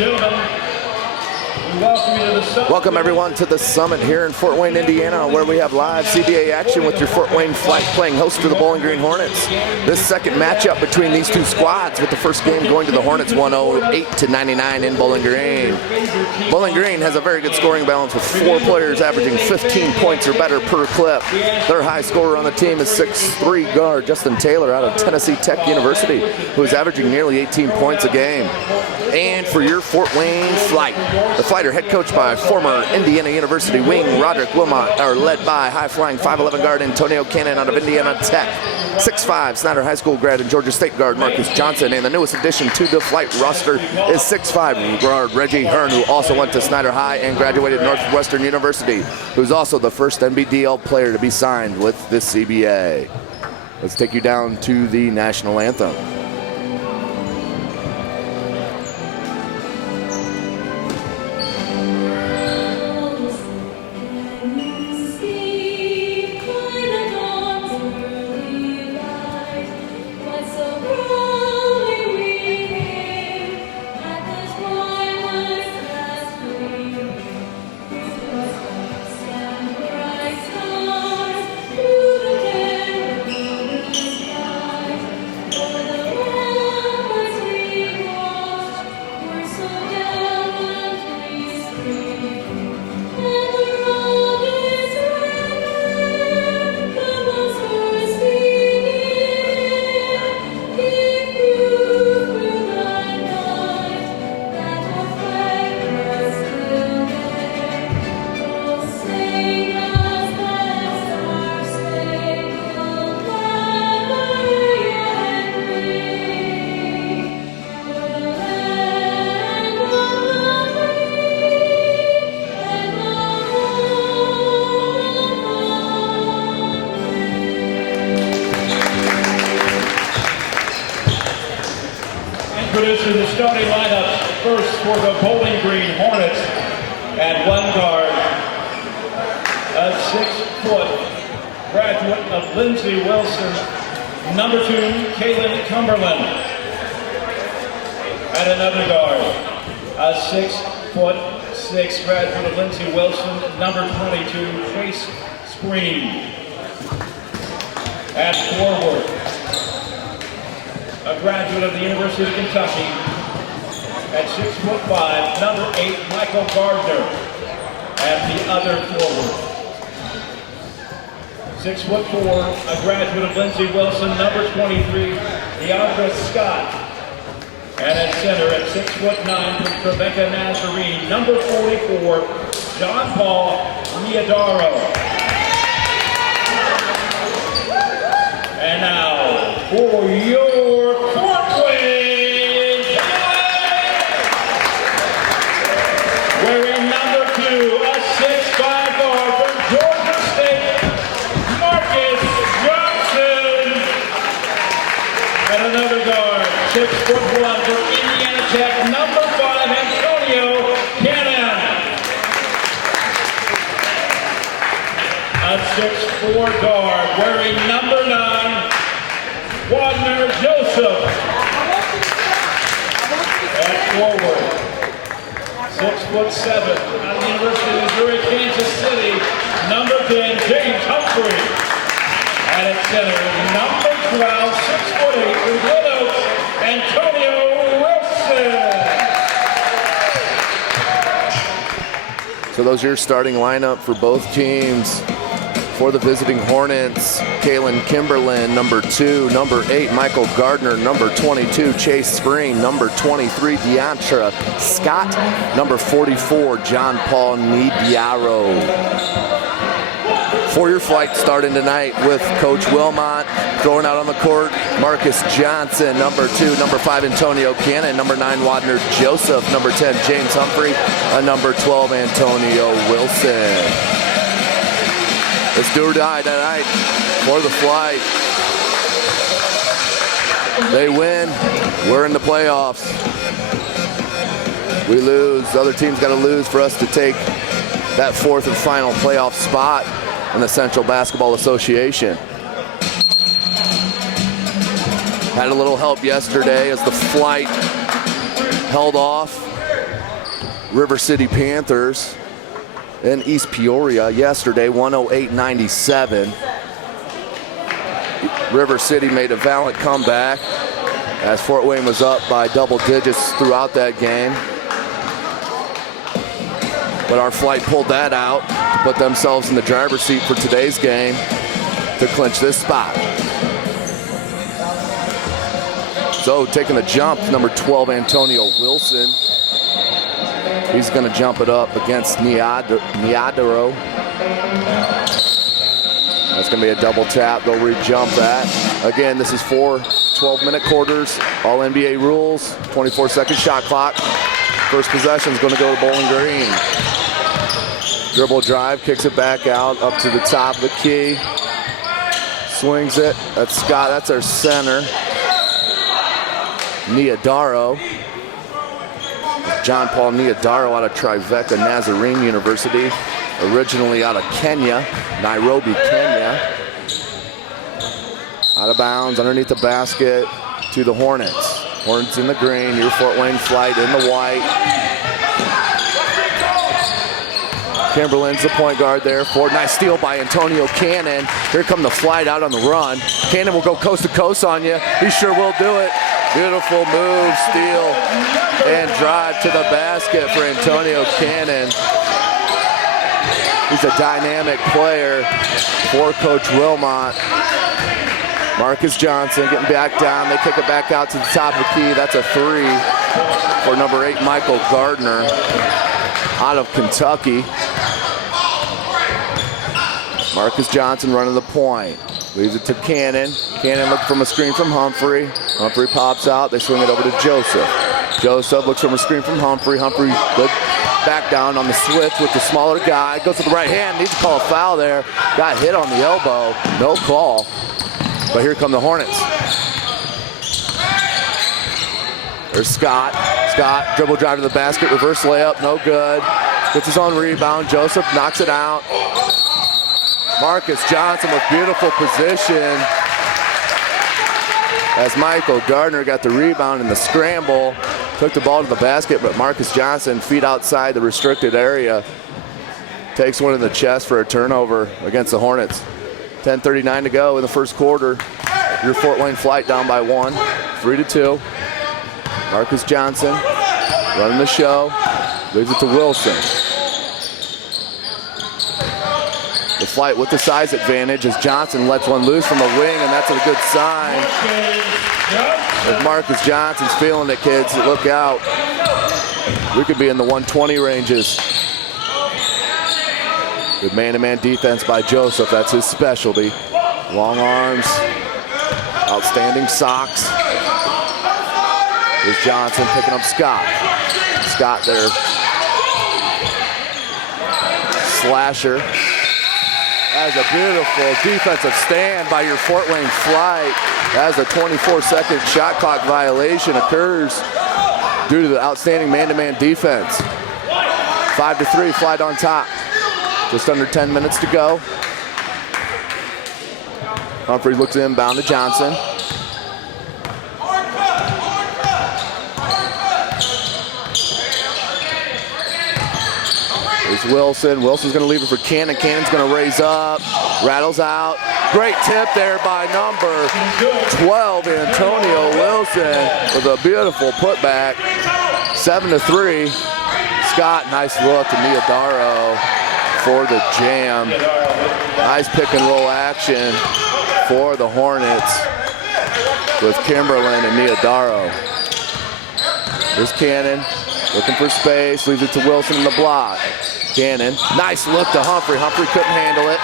gentlemen, we welcome you to the Summit. Welcome everyone to the Summit here in Fort Wayne, Indiana, where we have live CBA action with your Fort Wayne Flite playing host to the Bowling Green Hornets. This second matchup between these two squads, with the first game going to the Hornets 108-99 in Bowling Green. Bowling Green has a very good scoring balance with 4 players averaging 15 points or better per clip. Their high scorer on the team is 6'3" guard Justin Taylor out of Tennessee Tech University, who is averaging nearly 18 points a game. And for your Fort Wayne Flite, the Flite are head coached by former Indiana University wing Roderick Wilmot, are led by high-flying 5'11" guard Antonio Cannon out of Indiana Tech, 6'5" Snyder High School grad and Georgia State guard Marcus Johnson, and the newest addition to the Flite roster is 6'5" guard Reggie Hearn, who also went to Snyder High and graduated Northwestern University, who's also the first NBDL player to be signed with this CBA. Let's take you down to the national anthem. Introducing the starting lineups. First for the Bowling Green Hornets at 1 guard, a 6-foot graduate of Lindsey Wilson, number 2, Kaylin Cumberland. At another guard, a 6'6" graduate of Lindsey Wilson, number 22, Chase Screen. At forward, a graduate of the University of Kentucky, at 6'5", number 8, Michael Gardner. At the other forward, 6'4", a graduate of Lindsey Wilson, number 23, Deandra Scott. And at center, at 6'9", Rebecca Nazarene, number 44, John Paul Miadaro. And now, for your Fort Wayne Flite, wearing number 2, a 6'5" guard from Georgia State, Marcus Johnson. And another guard, 6'1" from Indiana Tech, number 5, Antonio Cannon. A 6'4" guard, wearing number 9, Wadner Joseph. At forward, 6'7", out of the University of Missouri, Kansas City, number 10, James Humphrey. And at center, number 12, 6'8", from Glen Oaks, Antonio Wilson. So those are your starting lineup for both teams. For the visiting Hornets, Kaylin Kimberlin, number 2, number 8, Michael Gardner, number 22, Chase Spring, number 23, Deandra Scott, number 44, John Paul Nidiaro. For your Flite starting tonight with Coach Wilmot, throwing out on the court, Marcus Johnson, number 2, number 5, Antonio Cannon, number 9, Wadner Joseph, number 10, James Humphrey, and number 12, Antonio Wilson. It's do or die tonight for the Flite. They win, we're in the playoffs. We lose, the other team's got to lose for us to take that 4th and final playoff spot in the Central Basketball Association. Had a little help yesterday as the Flite held off River City Panthers in East Peoria yesterday, 108-97. River City made a valiant comeback as Fort Wayne was up by double digits throughout that game. But our Flite pulled that out to put themselves in the driver's seat for today's game to clinch this spot. So taking the jump, number 12, Antonio Wilson. He's going to jump it up against Niadaro. That's going to be a double tap. They'll re-jump that. Again, this is 4 12-minute quarters. All NBA rules. 24-second shot clock. First possession is going to go to Bowling Green. Dribble drive, kicks it back out, up to the top of the key. Swings it. That's Scott. That's our center. Niadaro. John Paul Niadaro out of Tribeca Nazarene University. Originally out of Kenya, Nairobi, Kenya. Out of bounds, underneath the basket to the Hornets. Hornets in the green, your Fort Wayne Flite in the white. Kimberlin's the point guard there. Ford, nice steal by Antonio Cannon. Here come the Flite out on the run. Cannon will go coast to coast on you. He sure will do it. Beautiful move, steal, and drive to the basket for Antonio Cannon. He's a dynamic player for Coach Wilmot. Marcus Johnson getting back down. They kick it back out to the top of the key. That's a 3 for number 8, Michael Gardner, out of Kentucky. Marcus Johnson running the point. Leaves it to Cannon. Cannon looking from a screen from Humphrey. Humphrey pops out. They swing it over to Joseph. Joseph looks from a screen from Humphrey. Humphrey good back down on the switch with the smaller guy. Goes to the right hand. Needs to call a foul there. Got hit on the elbow. No call. But here come the Hornets. There's Scott. Scott, dribble drive to the basket. Reverse layup. No good. Gets his own rebound. Joseph knocks it out. Marcus Johnson with beautiful position as Michael Gardner got the rebound in the scramble. Took the ball to the basket, but Marcus Johnson, feet outside the restricted area, takes one in the chest for a turnover against the Hornets. 10:39 to go in the first quarter. Your Fort Wayne Flite down by 1, 3-2. Marcus Johnson running the show. Leaves it to Wilson. The Flite with the size advantage as Johnson lets one loose from the wing, and that's a good sign. As Marcus Johnson's feeling it, kids, look out. We could be in the 120 ranges. Good man-to-man defense by Joseph. That's his specialty. Long arms, outstanding socks. Here's Johnson picking up Scott. Scott there. Slasher. That is a beautiful defensive stand by your Fort Wayne Flite. As a 24-second shot clock violation occurs due to the outstanding man-to-man defense. 5-3, Flite on top. Just under 10 minutes to go. Humphrey looks inbound to Johnson. There's Wilson. Wilson's going to leave it for Cannon. Cannon's going to raise up. Rattles out. Great tip there by number 12, Antonio Wilson, with a beautiful putback. 7-3. Scott, nice look to Niadaro for the jam. Nice pick and roll action for the Hornets with Kimberlin and Niadaro. Here's Cannon looking for space, leaves it to Wilson in the block. Cannon, nice look to Humphrey. Humphrey couldn't handle it.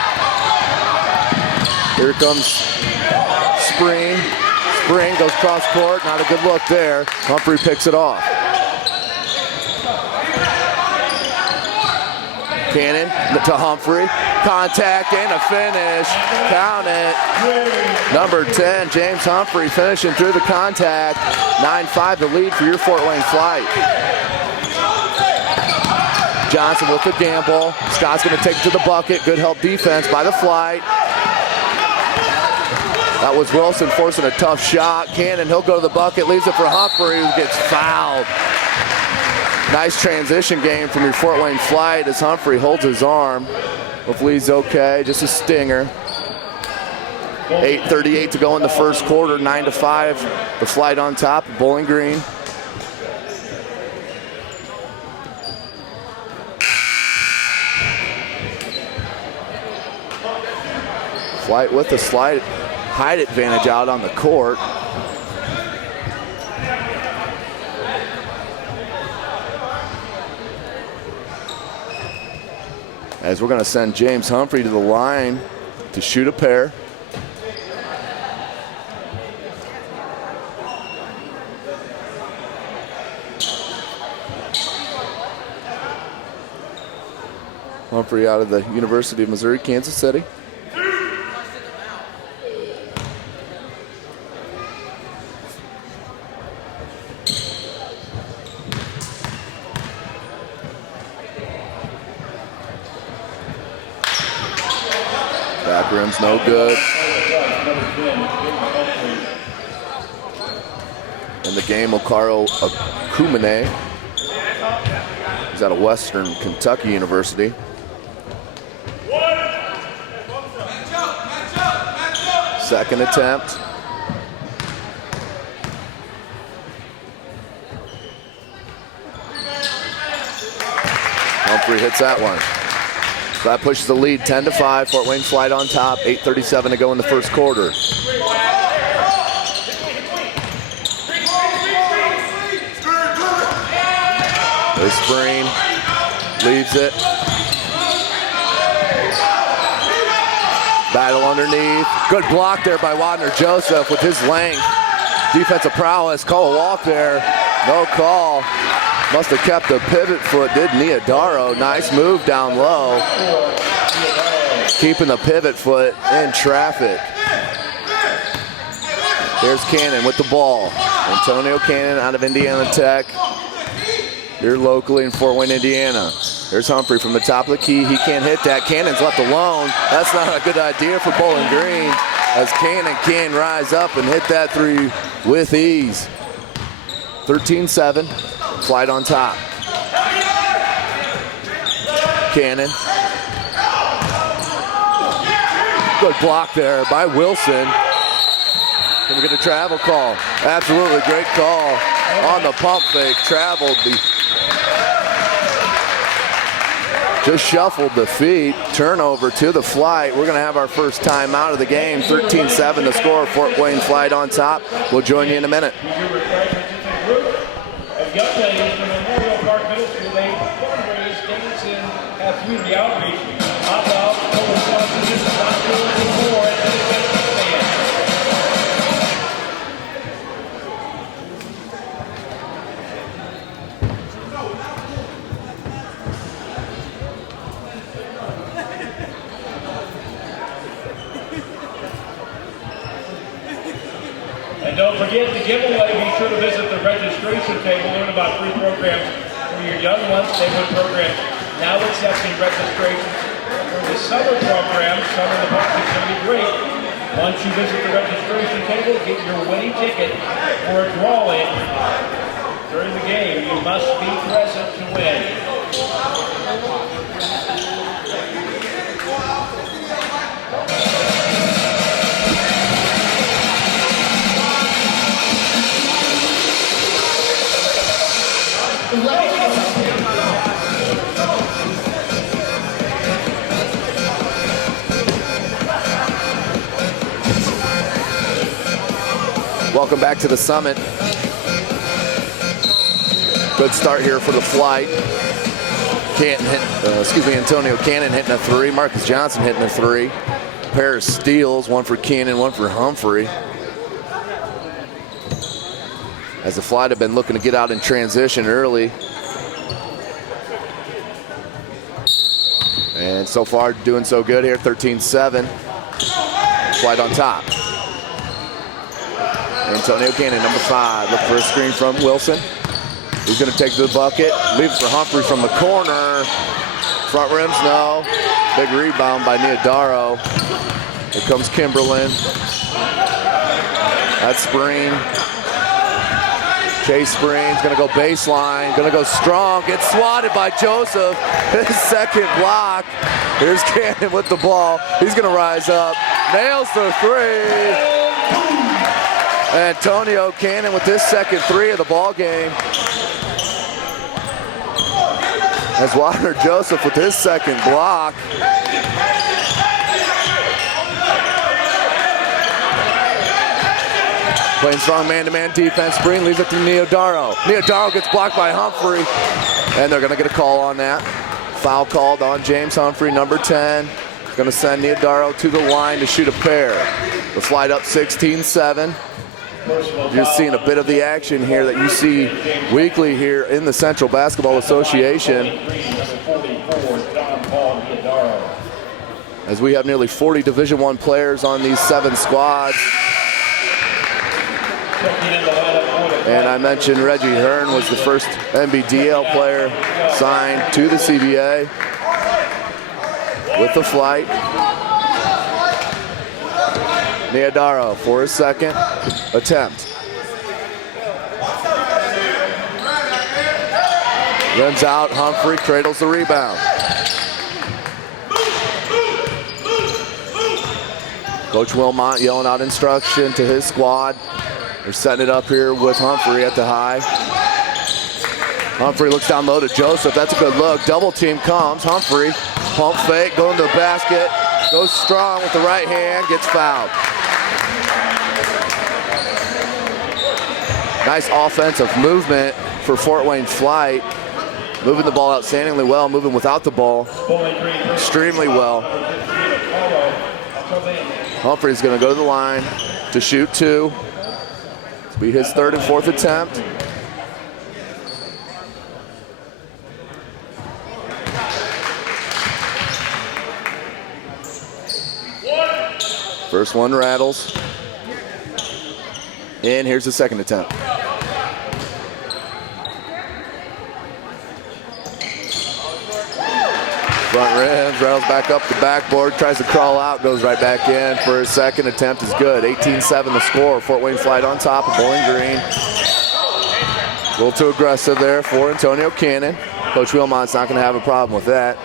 Here comes Spring. Spring goes cross court, not a good look there. Humphrey picks it off. Cannon to Humphrey. Contact and a finish. Count it. Number 10, James Humphrey finishing through the contact. 9-5 the lead for your Fort Wayne Flite. Johnson with the gamble. Scott's going to take it to the bucket. Good help defense by the Flite. That was Wilson forcing a tough shot. Cannon, he'll go to the bucket, leaves it for Humphrey, who gets fouled. Nice transition game from your Fort Wayne Flite as Humphrey holds his arm. Hopefully he's okay, just a stinger. 8:38 to go in the first quarter, 9-5. The Flite on top, Bowling Green. Flite with the slight height advantage out on the court. As we're going to send James Humphrey to the line to shoot a pair. Humphrey out of the University of Missouri, Kansas City. Back rim's no good. In the game, Okaro Akumene. He's out of Western Kentucky University. Second attempt. Humphrey hits that one. That pushes the lead 10-5. Fort Wayne Flite on top. 8:37 to go in the first quarter. The screen leaves it. Battle underneath. Good block there by Wadner Joseph with his length. Defensive prowess. Call a walk there. No call. Must have kept the pivot foot, did Niodaro. Nice move down low. Keeping the pivot foot in traffic. There's Cannon with the ball. Antonio Cannon out of Indiana Tech. Here locally in Fort Wayne, Indiana. There's Humphrey from the top of the key. He can't hit that. Cannon's left alone. That's not a good idea for Bowling Green, as Cannon can rise up and hit that three with ease. 13-7. Flite on top. Cannon. Good block there by Wilson. Can we get a travel call? Absolutely great call on the pump fake. Traveled the. Just shuffled the feet. Turnover to the Flite. We're going to have our first time out of the game. 13-7 the score. Fort Wayne Flite on top. We'll join you in a minute. Young ladies from Memorial Park Middle School, they fundraise, dance, and have community outreach. Hot dogs, cold sausages, tacos, and more at the stand. And don't forget the giveaway. Be sure to visit the registration table. Learn about free programs for your young ones. Neighborhood programs now accepting registrations for the summer program. Summer in the Park is going to be great. Once you visit the registration table, get your winning ticket for a drawing during the game. You must be present to win. Welcome back to the Summit. Good start here for the Flite. Antonio Cannon hitting a three. Marcus Johnson hitting a three. A pair of steals, one for Cannon, one for Humphrey. As the Flite have been looking to get out in transition early. And so far doing so good here, 13-7. Flite on top. Antonio Cannon, number 5. Look for a screen from Wilson. He's going to take the bucket. Leaves for Humphrey from the corner. Front rims, no. Big rebound by Niodaro. Here comes Kimberlin. That screen. Chase Springs gonna go baseline, gonna go strong, gets swatted by Joseph. His second block. Here's Cannon with the ball. He's gonna rise up, nails the three. Antonio Cannon with his second three of the ball game. As Water Joseph with his second block. Playing strong man-to-man defense. Spring leaves it to Neodaro. Neodaro gets blocked by Humphrey, and they're gonna get a call on that. Foul called on James Humphrey, number 10. Gonna send Neodaro to the line to shoot a pair. The Flite up 16-7. You're seeing a bit of the action here that you see weekly here in the Central Basketball Association. As we have nearly 40 Division I players on these 7 squads. And I mentioned Reggie Hearn was the first NBDL player signed to the CBA with the Flite. Neodaro for his second attempt. Runs out, Humphrey cradles the rebound. Coach Wilmot yelling out instruction to his squad. They're setting it up here with Humphrey at the high. Humphrey looks down low to Joseph. That's a good look. Double team comes. Humphrey, pump fake, going to the basket. Goes strong with the right hand, gets fouled. Nice offensive movement for Fort Wayne Flite. Moving the ball outstandingly well, moving without the ball extremely well. Humphrey's going to go to the line to shoot 2. It'll be his third and fourth attempt. First one rattles. And here's the second attempt. Front rims, rattles back up the backboard, tries to crawl out, goes right back in for his second attempt is good. 18-7 the score. Fort Wayne Flite on top of Bowling Green. A little too aggressive there for Antonio Cannon. Coach Wilmot's not going to have a problem with that.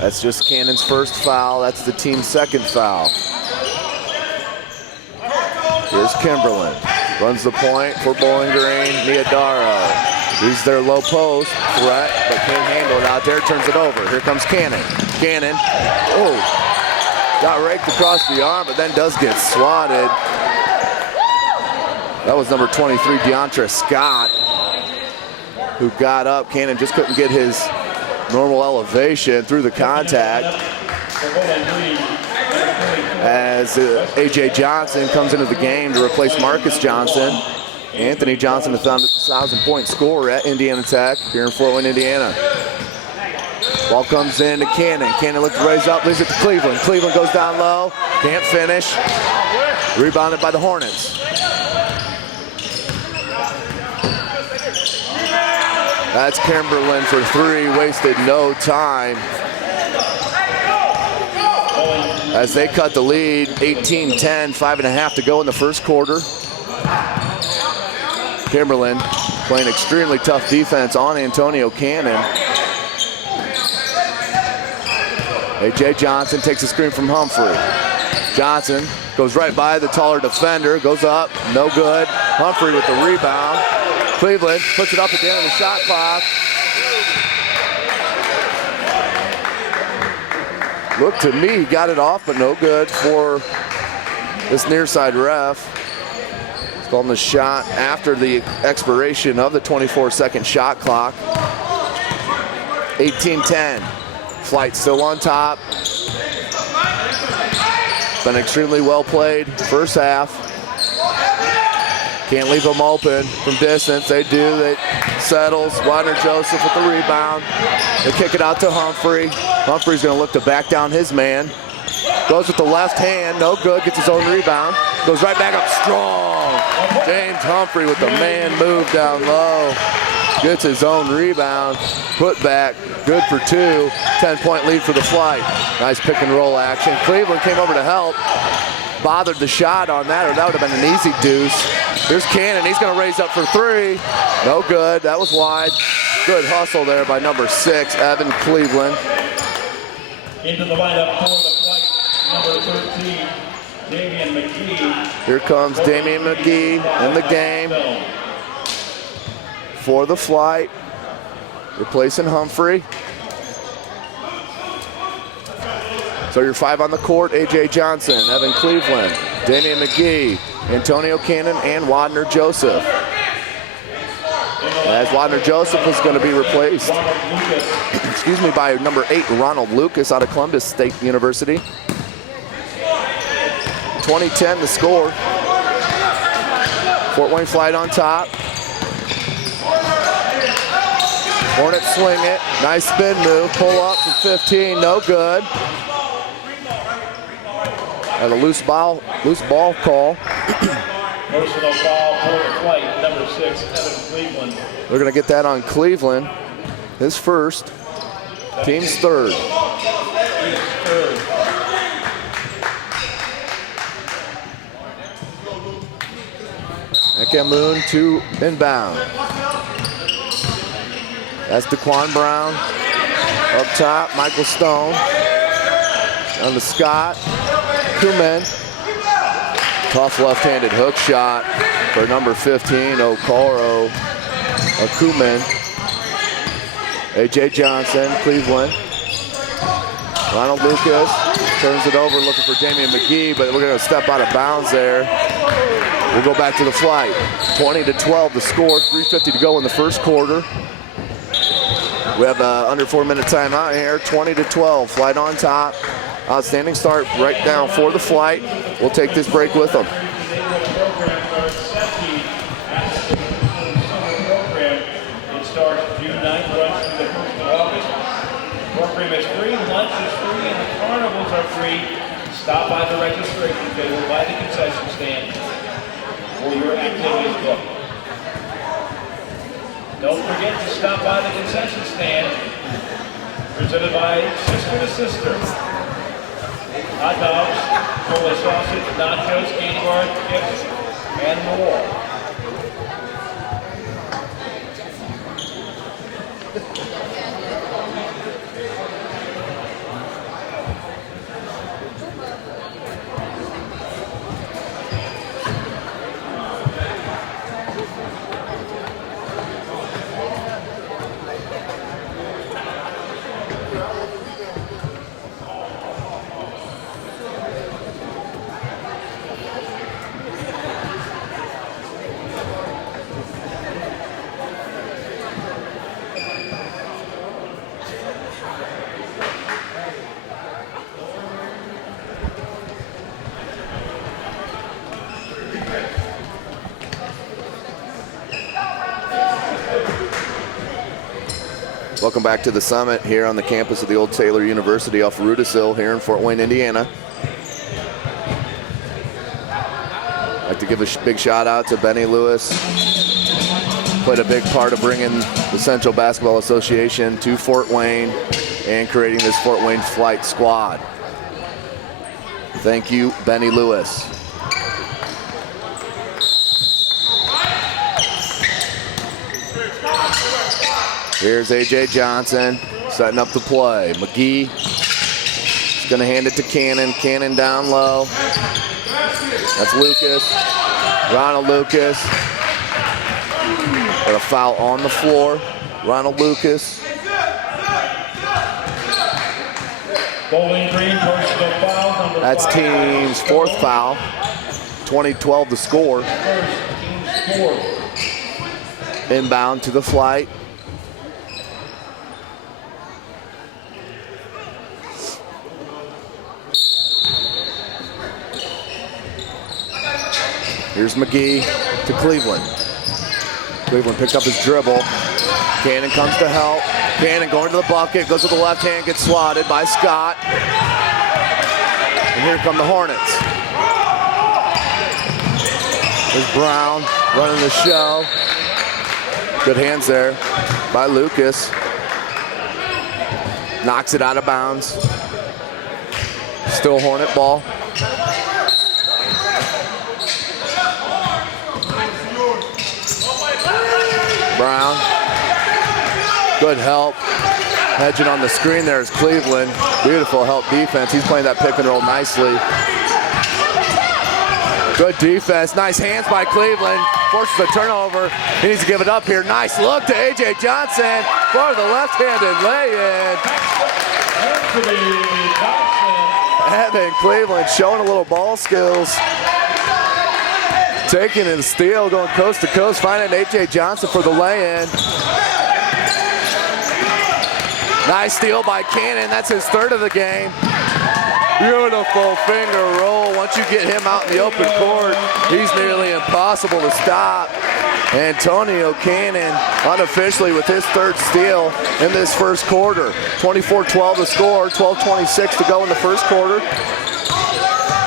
That's just Cannon's first foul. That's the team's second foul. Here's Kimberlin. Runs the point for Bowling Green. Neodaro. He's their low post threat, but can't handle it out there. Turns it over. Here comes Cannon. Cannon. Oh, got raked across the arm, but then does get swatted. That was number 23, DeAndre Scott, who got up. Cannon just couldn't get his normal elevation through the contact. As A.J. Johnson comes into the game to replace Marcus Johnson. Anthony Johnson, a 1,000-point scorer at Indiana Tech here in Fort Wayne, Indiana. Ball comes in to Cannon. Cannon looks to raise up, leaves it to Cleveland. Cleveland goes down low, can't finish. Rebounded by the Hornets. That's Kimberlin for 3, wasted no time. As they cut the lead, 18-10, 5.5 to go in the first quarter. Kimberlin playing extremely tough defense on Antonio Cannon. A.J. Johnson takes a screen from Humphrey. Johnson goes right by the taller defender, goes up, no good. Humphrey with the rebound. Cleveland puts it up at the end of the shot clock. Looked to me, he got it off, but no good for this near side ref. He's calling the shot after the expiration of the 24-second shot clock. 18-10. Flite still on top. Been extremely well played first half. Can't leave them open from distance. They do. It settles. Water Joseph with the rebound. They kick it out to Humphrey. Humphrey's going to look to back down his man. Goes with the left hand. No good. Gets his own rebound. Goes right back up strong. James Humphrey with the man move down low. gets his own rebound, put back, good for 2. 10-point lead for the Flight. Nice pick and roll action. Cleveland came over to help. Bothered the shot on that, or that would have been an easy deuce. Here's Cannon, he's gonna raise up for 3. No good, that was wide. Good hustle there by number 6, Evan Cleveland. Into the lineup for the Flight, number 13, Damian McGee. Here comes Damian McGee in the game for the Flight, replacing Humphrey. So your 5 on the court, A.J. Johnson, Evan Cleveland, Damian McGee, Antonio Cannon, and Wadner Joseph. As Wadner Joseph is going to be replaced, excuse me, by number 8, Ronald Lucas out of Columbus State University. 20-10 the score. Fort Wayne Flite on top. Hornets swing it. Nice spin move. Pull up from 15. No good. And a loose ball call. Personal foul for the Flight, number 6, Evan Cleveland. They're going to get that on Cleveland. His first. Team's third. Ekamoon to inbound. That's DeQuan Brown. Up top, Michael Stone. On to Scott. Kumen. Tough left-handed hook shot for number 15, Okoro Kumen. A.J. Johnson, Cleveland. Ronald Lucas turns it over, looking for Damian McGee, but we're going to step out of bounds there. We'll go back to the Flight. 20-12 the score, 3:50 to go in the first quarter. We have an under 4-minute timeout here, 20-12, Flight on top. Outstanding start right now for the Flight. We'll take this break with them. It starts June 9th, runs through the 1st of August. Program is free, lunch is free, and the carnivals are free. Stop by the registration table by the concession stand for your activities book. Don't forget to stop by the concession stand, presented by Sister to Sister. Hot dogs, Polish sausage, nachos, candy bars, chips, and more. Welcome back to the Summit here on the campus of the old Taylor University off Rudisill here in Fort Wayne, Indiana. I'd like to give a big shout out to Benny Lewis. Played a big part of bringing the Central Basketball Association to Fort Wayne and creating this Fort Wayne Flite squad. Thank you, Benny Lewis. Here's A.J. Johnson setting up the play. McGee is going to hand it to Cannon. Cannon down low. That's Lucas. Ronald Lucas. Got a foul on the floor. Ronald Lucas. Bowling Green personal foul number 5. That's team's 4th foul. 20-12 the score. Team's 4th. Inbound to the Flight. Here's McGee to Cleveland. Cleveland picked up his dribble. Cannon comes to help. Cannon going to the bucket, goes to the left hand, gets swatted by Scott. And here come the Hornets. There's Brown running the show. Good hands there by Lucas. Knocks it out of bounds. Still Hornet ball. Brown. Good help. Hedging on the screen there is Cleveland. Beautiful help defense. He's playing that pick and roll nicely. Good defense. Nice hands by Cleveland. Forces a turnover. He needs to give it up here. Nice look to A.J. Johnson for the left-handed lay-in. Evan Cleveland showing a little ball skills. Taking a steal, going coast to coast, finding A.J. Johnson for the lay-in. Nice steal by Cannon. That's his third of the game. Beautiful finger roll. Once you get him out in the open court, he's nearly impossible to stop. Antonio Cannon unofficially with his third steal in this first quarter. 24-12 the score, 12:26 to go in the first quarter.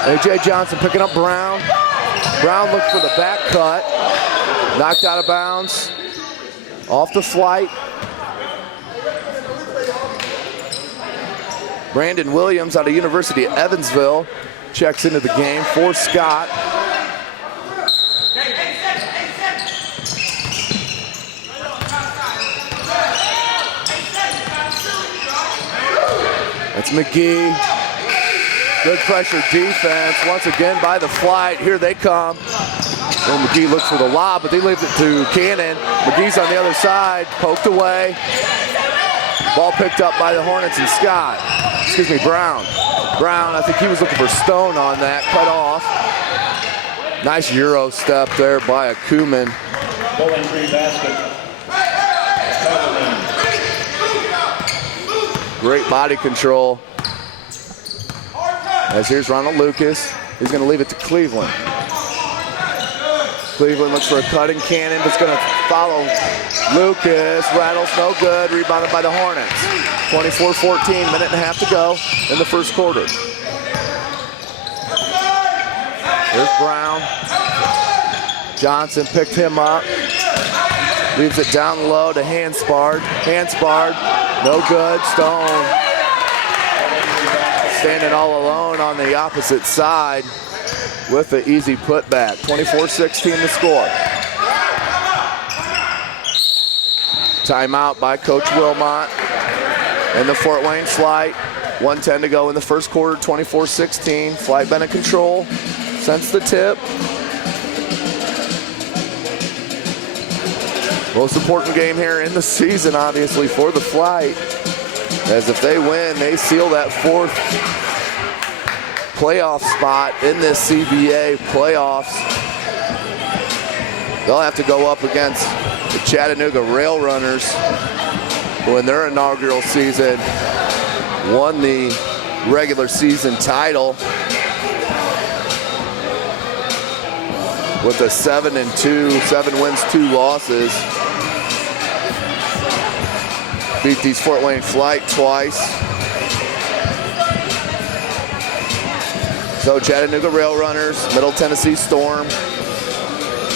A.J. Johnson picking up Brown. Brown looked for the back cut. Knocked out of bounds. Off the flight. Brandon Williams out of University of Evansville checks into the game for Scott. That's McGee. Good pressure defense once again by the Flight. Here they come. And McGee looks for the lob, but they leave it to Cannon. McGee's on the other side, poked away. Ball picked up by the Hornets and Scott. Excuse me, Brown. Brown, I think he was looking for Stone on that, cut off. Nice Euro step there by Akuman. Bowling Green basket. Great body control. As here's Ronald Lucas. He's going to leave it to Cleveland. Cleveland looks for a cutting Cannon, but it's going to follow Lucas. Rattles no good. Rebounded by the Hornets. 24-14, minute and a half to go in the first quarter. Here's Brown. Johnson picked him up. Leaves it down low to Handspard. Handspard, no good. Stone standing all alone on the opposite side with the easy putback. 24-16 the score. Timeout by Coach Wilmot and the Fort Wayne Flite. 1:10 to go in the first quarter, 24-16. Flite been in control since the tip. Most important game here in the season, obviously, for the Flite. As if they win, they seal that fourth playoff spot in this CBA playoffs. They'll have to go up against the Chattanooga Rail Runners, who in their inaugural season won the regular season title with a 7-2, 7 wins, 2 losses. Beat these Fort Wayne Flite twice. So Chattanooga Rail Runners, Middle Tennessee Storm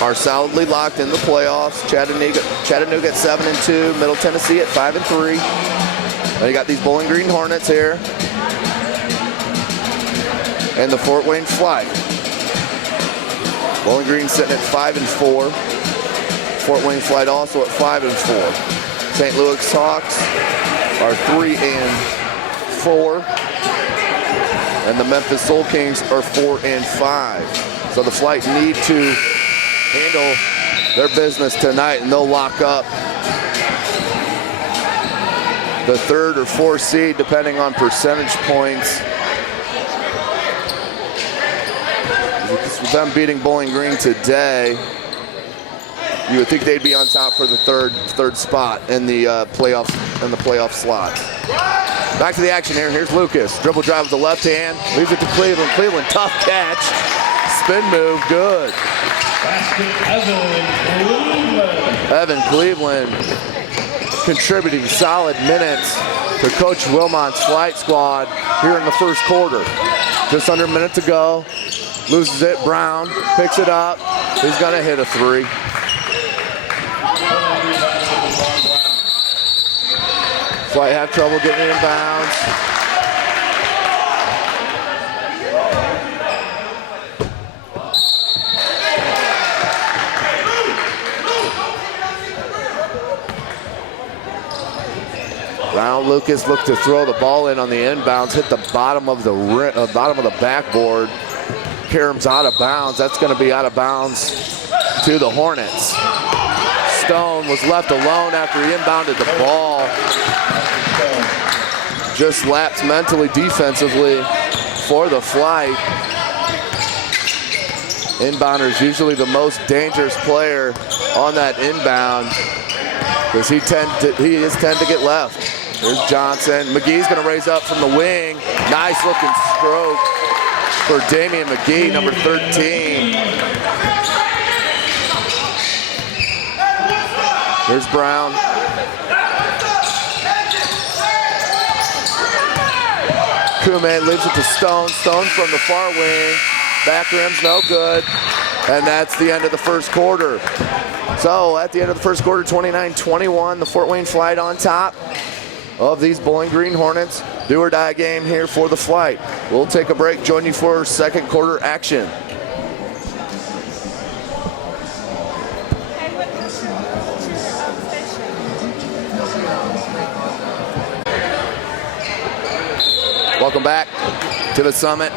are solidly locked in the playoffs. Chattanooga at 7-2, Middle Tennessee at 5-3. Now you got these Bowling Green Hornets here, and the Fort Wayne Flite. Bowling Green sitting at 5-4. Fort Wayne Flite also at 5-4. St. Louis Hawks are 3-4. And the Memphis Soul Kings are 4-5. So the Flite need to handle their business tonight, and they'll lock up the 3rd or 4th seed, depending on percentage points. With them beating Bowling Green today, you would think they'd be on top for the third spot in the playoff slot. Back to the action here. Here's Lucas. Dribble drive with the left hand. Leaves it to Cleveland. Cleveland, tough catch. Spin move, good. Evan Cleveland contributing solid minutes to Coach Wilmot's Flite squad here in the first quarter. Just under a minute to go. Loses it. Brown picks it up. He's going to hit a 3. Flite have trouble getting it in bounds. Brown Lucas looked to throw the ball in on the inbounds, hit the bottom of the backboard. Karam's out of bounds. That's going to be out of bounds to the Hornets. Stone was left alone after he inbounded the ball. Just lapsed mentally, defensively for the Flite. Inbounder is usually the most dangerous player on that inbound because he tend to get left. There's Johnson. McGee's going to raise up from the wing. Nice looking stroke for Damian McGee, number 13. Here's Brown. Kuman leaves it to Stone. Stone from the far wing. Back rim's no good. And that's the end of the first quarter. So at the end of the first quarter, 29-21, the Fort Wayne Flite on top of these Bowling Green Hornets. Do or die game here for the Flite. We'll take a break, join you for second quarter action. Welcome back to the Summit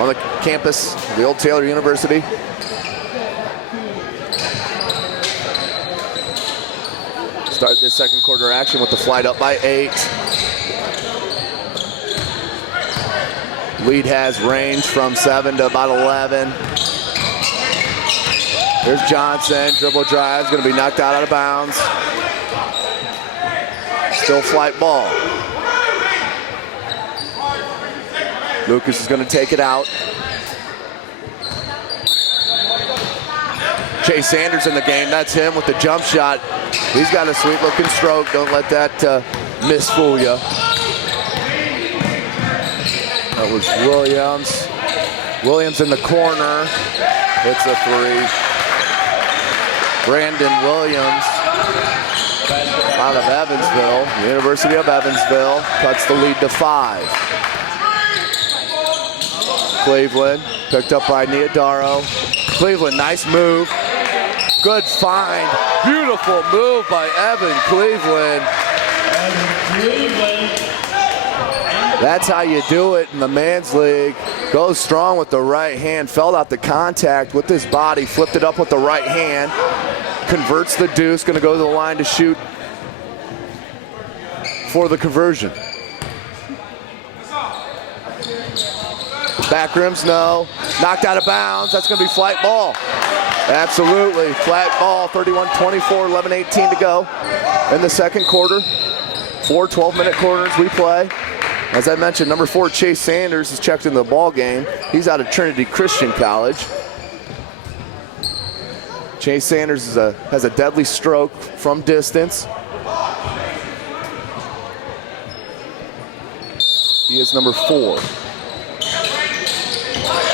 on the campus of the old Taylor University. Start this second quarter action with the Flite up by 8. Lead has range from 7 to about 11. Here's Johnson, dribble drive, going to be knocked out of bounds. Still Flite ball. Lucas is going to take it out. Chase Sanders in the game. That's him with the jump shot. He's got a sweet looking stroke. Don't let that miss fool you. That was Williams. Williams in the corner. It's a 3. Brandon Williams out of Evansville, University of Evansville, cuts the lead to 5. Cleveland picked up by Niodaro. Cleveland, nice move. Good find. Beautiful move by Evan Cleveland. That's how you do it in the men's league. Goes strong with the right hand. Felt out the contact with his body. Flipped it up with the right hand. Converts the deuce. Going to go to the line to shoot for the conversion. Back rims, no. Knocked out of bounds. That's going to be Flite ball. Absolutely. Flat ball, 31-24, 11:18 to go in the second quarter. 4 12-minute quarters we play. As I mentioned, number 4, Chase Sanders, is checked in the ball game. He's out of Trinity Christian College. Chase Sanders has a deadly stroke from distance. He is number 4.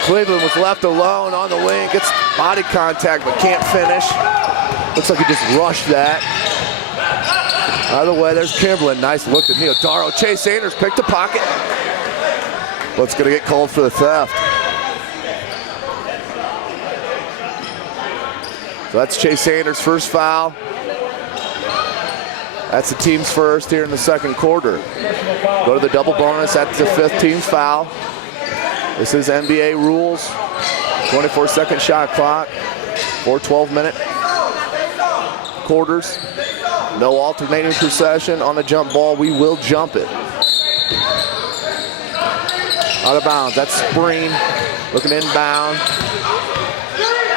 Cleveland was left alone on the wing, gets body contact but can't finish. Looks like he just rushed that. Out of the way, there's Kimberlin. Nice look at Niodaro. Chase Sanders picked a pocket. But it's going to get called for the theft. So that's Chase Sanders' first foul. That's the team's first here in the second quarter. Go to the double bonus. That's the 5th team's foul. This is NBA rules. 24-second shot clock. 4 12-minute quarters. No alternating possession on a jump ball. We will jump it. Out of bounds. That's Spreen. Looking inbound.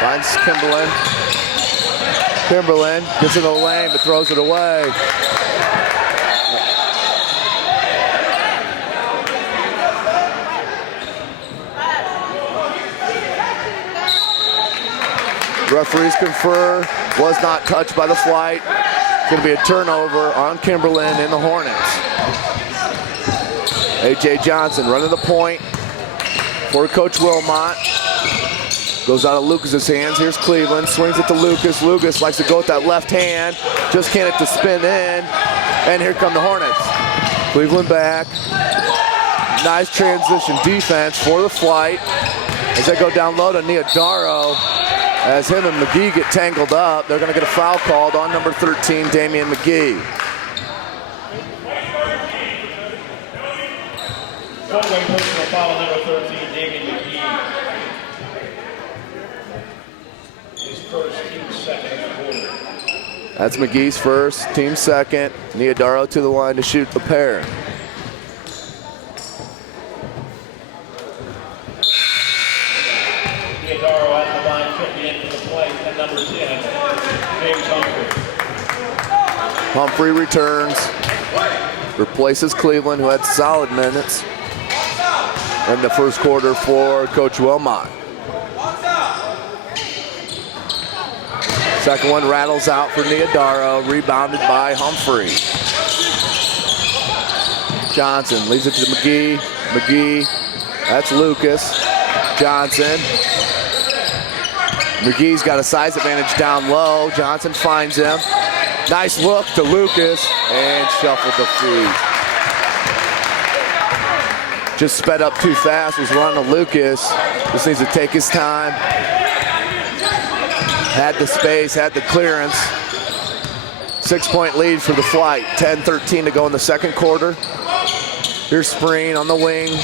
Finds Kimberlin. Kimberlin gets in the lane but throws it away. Referees confer. Was not touched by the Flite. It's going to be a turnover on Kimberlin and the Hornets. A.J. Johnson running the point for Coach Wilmot. Goes out of Lucas's hands. Here's Cleveland. Swings it to Lucas. Lucas likes to go with that left hand. Just can't get to spin in. And here come the Hornets. Cleveland back. Nice transition defense for the Flite. As they go down low to Neodaro. As him and McGee get tangled up, they're going to get a foul called on number 13, Damian McGee. Fort Wayne personal foul on number 13, Damian McGee. His first, team second in the quarter. That's McGee's first, team second. Neodaro to the line to shoot the pair. Neodaro at the line, checking in for the play, and number 10, James Humphrey. Humphrey returns, replaces Cleveland, who had solid minutes in the first quarter for Coach Wilmot. Second one rattles out for Neodaro, rebounded by Humphrey. Johnson leaves it to McGee. McGee, that's Lucas. Johnson. McGee's got a size advantage down low. Johnson finds him. Nice look to Lucas and shuffled the feet. Just sped up too fast, was running to Lucas. Just needs to take his time. Had the space, had the clearance. 6-point lead for the Flite. 10-13 to go in the second quarter. Here's Spreen on the wing.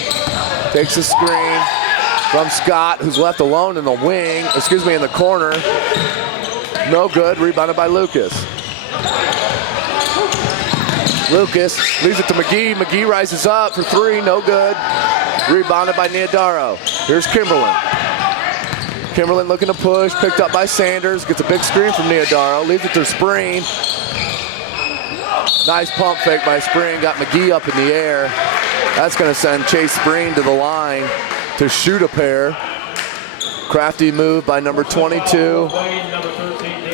Takes a screen from Scott, who's left alone in the wing, in the corner. No good, rebounded by Lucas. Lucas leaves it to McGee. McGee rises up for three, no good. Rebounded by Neodaro. Here's Kimberlin. Kimberlin looking to push, picked up by Sanders. Gets a big screen from Neodaro, leaves it to Spreen. Nice pump fake by Spreen, got McGee up in the air. That's gonna send Chase Spreen to the line to shoot a pair. Crafty move by number 22.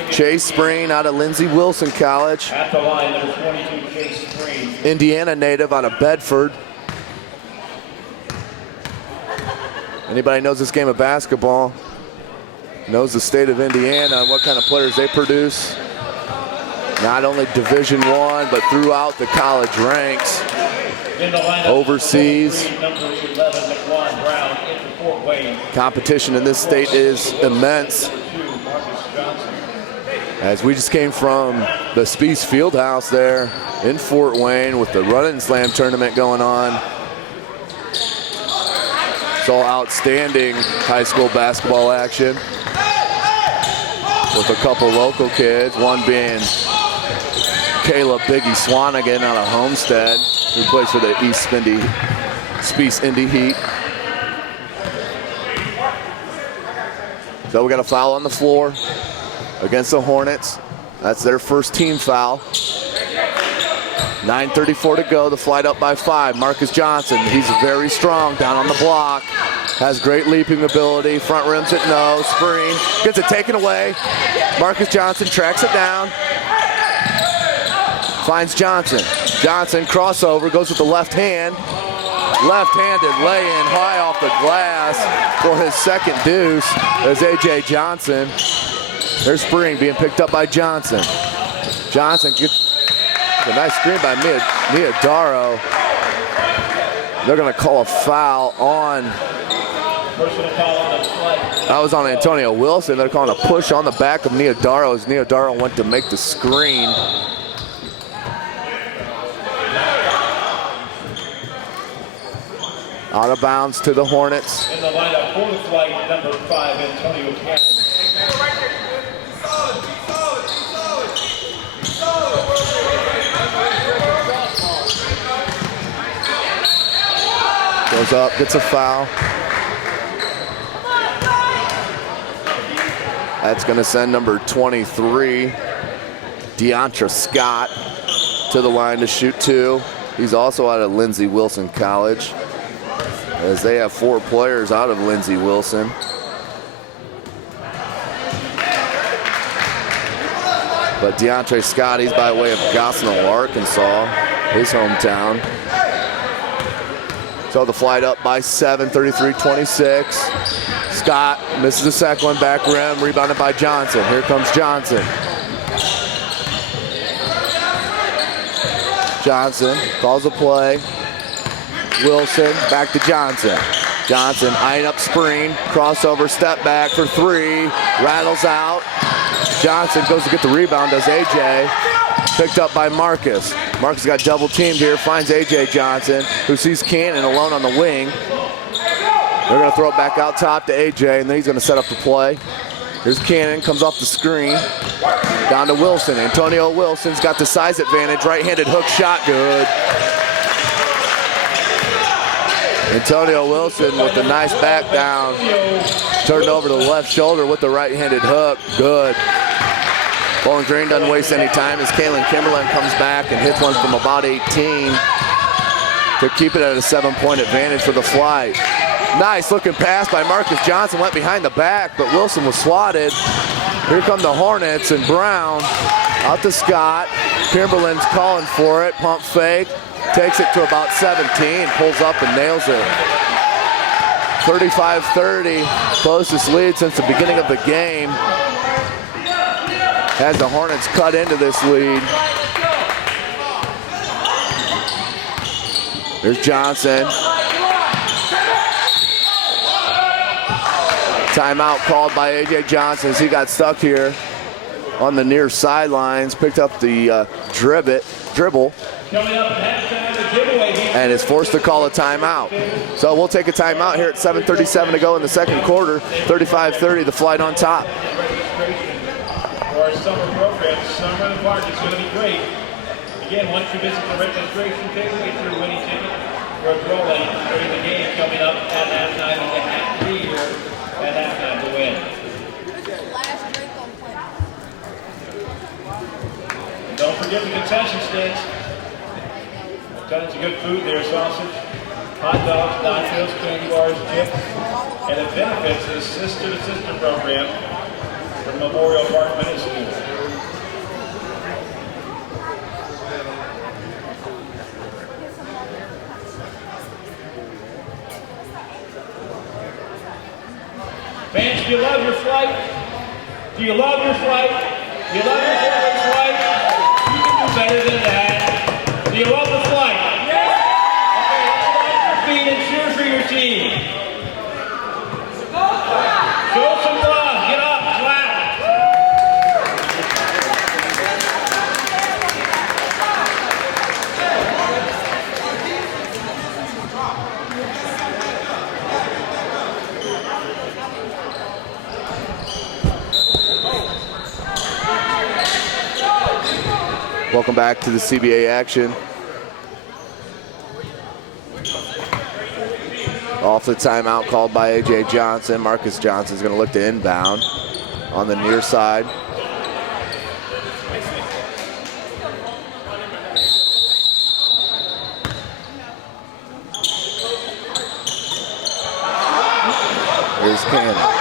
Chase Spreen out of Lindsey Wilson College. At the line, number 22, Chase Spreen. Indiana native out of Bedford. Anybody knows this game of basketball knows the state of Indiana and what kind of players they produce. Not only Division I, but throughout the college ranks. In the lineup, overseas. number 11, McQuan Brown, into Fort Wayne. Competition in this state is immense. As we just came from the Spies Fieldhouse there in Fort Wayne with the Run and Slam tournament going on. It's all outstanding high school basketball action with a couple local kids, one being Caleb Biggie Swanigan out of Homestead, who plays for the Spies Indy Heat. So we got a foul on the floor against the Hornets. That's their first team foul. 9:34 to go, the Flite up by 5. Marcus Johnson, he's very strong down on the block. Has great leaping ability, front rims it no, Spreen, gets it taken away. Marcus Johnson tracks it down. Finds Johnson. Johnson, crossover, goes with the left hand. Left-handed lay-in high off the glass for his second deuce as A.J. Johnson. There's Spreen being picked up by Johnson. Johnson gets a nice screen by Neodaro. They're going to call a foul on. That was on Antonio Wilson. They're calling a push on the back of Neodaro as Neodaro went to make the screen. Out of bounds to the Hornets. In the lineup for the Flite, number 5, Antonio Cannon. Goes up, gets a foul. That's going to send number 23, Deontra Scott, to the line to shoot 2. He's also out of Lindsey Wilson College, as they have 4 players out of Lindsey Wilson. But Deontre Scott, he's by way of Gosnell, Arkansas, his hometown. So the Flite up by 7, 33-26. Scott misses the second one, back rim, rebounded by Johnson. Here comes Johnson. Johnson calls a play. Wilson back to Johnson. Johnson eyeing up screen, crossover, step back for three, rattles out. Johnson goes to get the rebound, does AJ. Picked up by Marcus. Marcus got double teamed here, finds AJ Johnson, who sees Cannon alone on the wing. They're gonna throw it back out top to AJ, and then he's gonna set up the play. Here's Cannon, comes off the screen. Down to Wilson. Antonio Wilson's got the size advantage, right-handed hook shot, good. Antonio Wilson with a nice back down. Turned over to the left shoulder with the right-handed hook, good. Bowling Green doesn't waste any time as Kalen Kimberlin comes back and hits one from about 18 to keep it at a 7-point advantage for the Flite. Nice looking pass by Marcus Johnson, went behind the back, but Wilson was swatted. Here come the Hornets, and Brown out to Scott. Kimberlin's calling for it, pump fake, takes it to about 17, pulls up and nails it. 35-30, closest lead since the beginning of the game. As the Hornets cut into this lead. There's Johnson. Timeout called by AJ Johnson as he got stuck here on the near sidelines. Picked up the dribble. And is forced to call a timeout. So we'll take a timeout here at 7:37 to go in the second quarter. 35-30, the Flite on top. For our summer program, Summer in the Park is going to be great. Again, once you visit the registration table, get your winning ticket for a drawing during the game coming up at halftime. You have to be here at halftime to win. And don't forget the concession stands. Tons of good food there, sausage, hot dogs, nachos, candy bars, chips, and it benefits the sister-to-sister program from Memorial Park Middle School. Fans, do you love your Flite? Do you love your Flite? Do you love your Flite? You can do better than that. Do you love the Flite? Yes! Okay, let's stand your feet and cheer for your team. Show some love. Get up, clap. Welcome back to the CBA action. Off the timeout called by AJ Johnson. Marcus Johnson's going to look to inbound on the near side. Here's Cannon.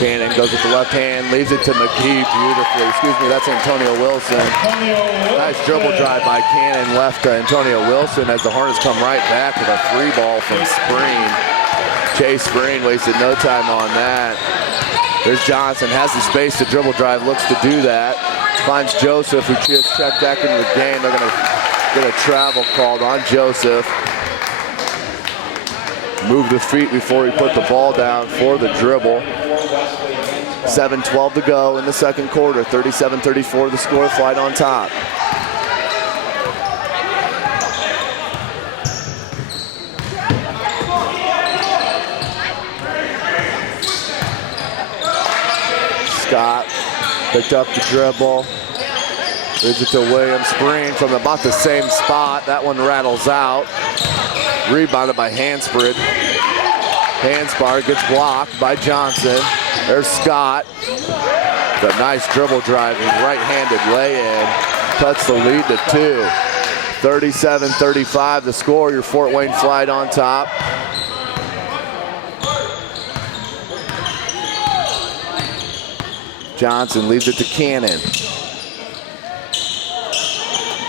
Cannon goes with the left hand, leaves it to McGee beautifully. Excuse me, that's Antonio Wilson. Nice dribble drive by Cannon, left to Antonio Wilson as the Hornets come right back with a free ball from Spreen. Chase Spreen wasted no time on that. There's Johnson, has the space to dribble drive, looks to do that. Finds Joseph, who just checked back into the game. They're gonna get a travel called on Joseph. Move the feet before he put the ball down for the dribble. 7:12 to go in the second quarter. 37-34 the score, Flite on top. Scott picked up the dribble. Gives it to William Spreen from about the same spot. That one rattles out. Rebounded by Hanspard. Hanspard gets blocked by Johnson. There's Scott. The nice dribble driving, right-handed lay-in. Cuts the lead to 2. 37-35 the score. Your Fort Wayne Flite on top. Johnson leaves it to Cannon.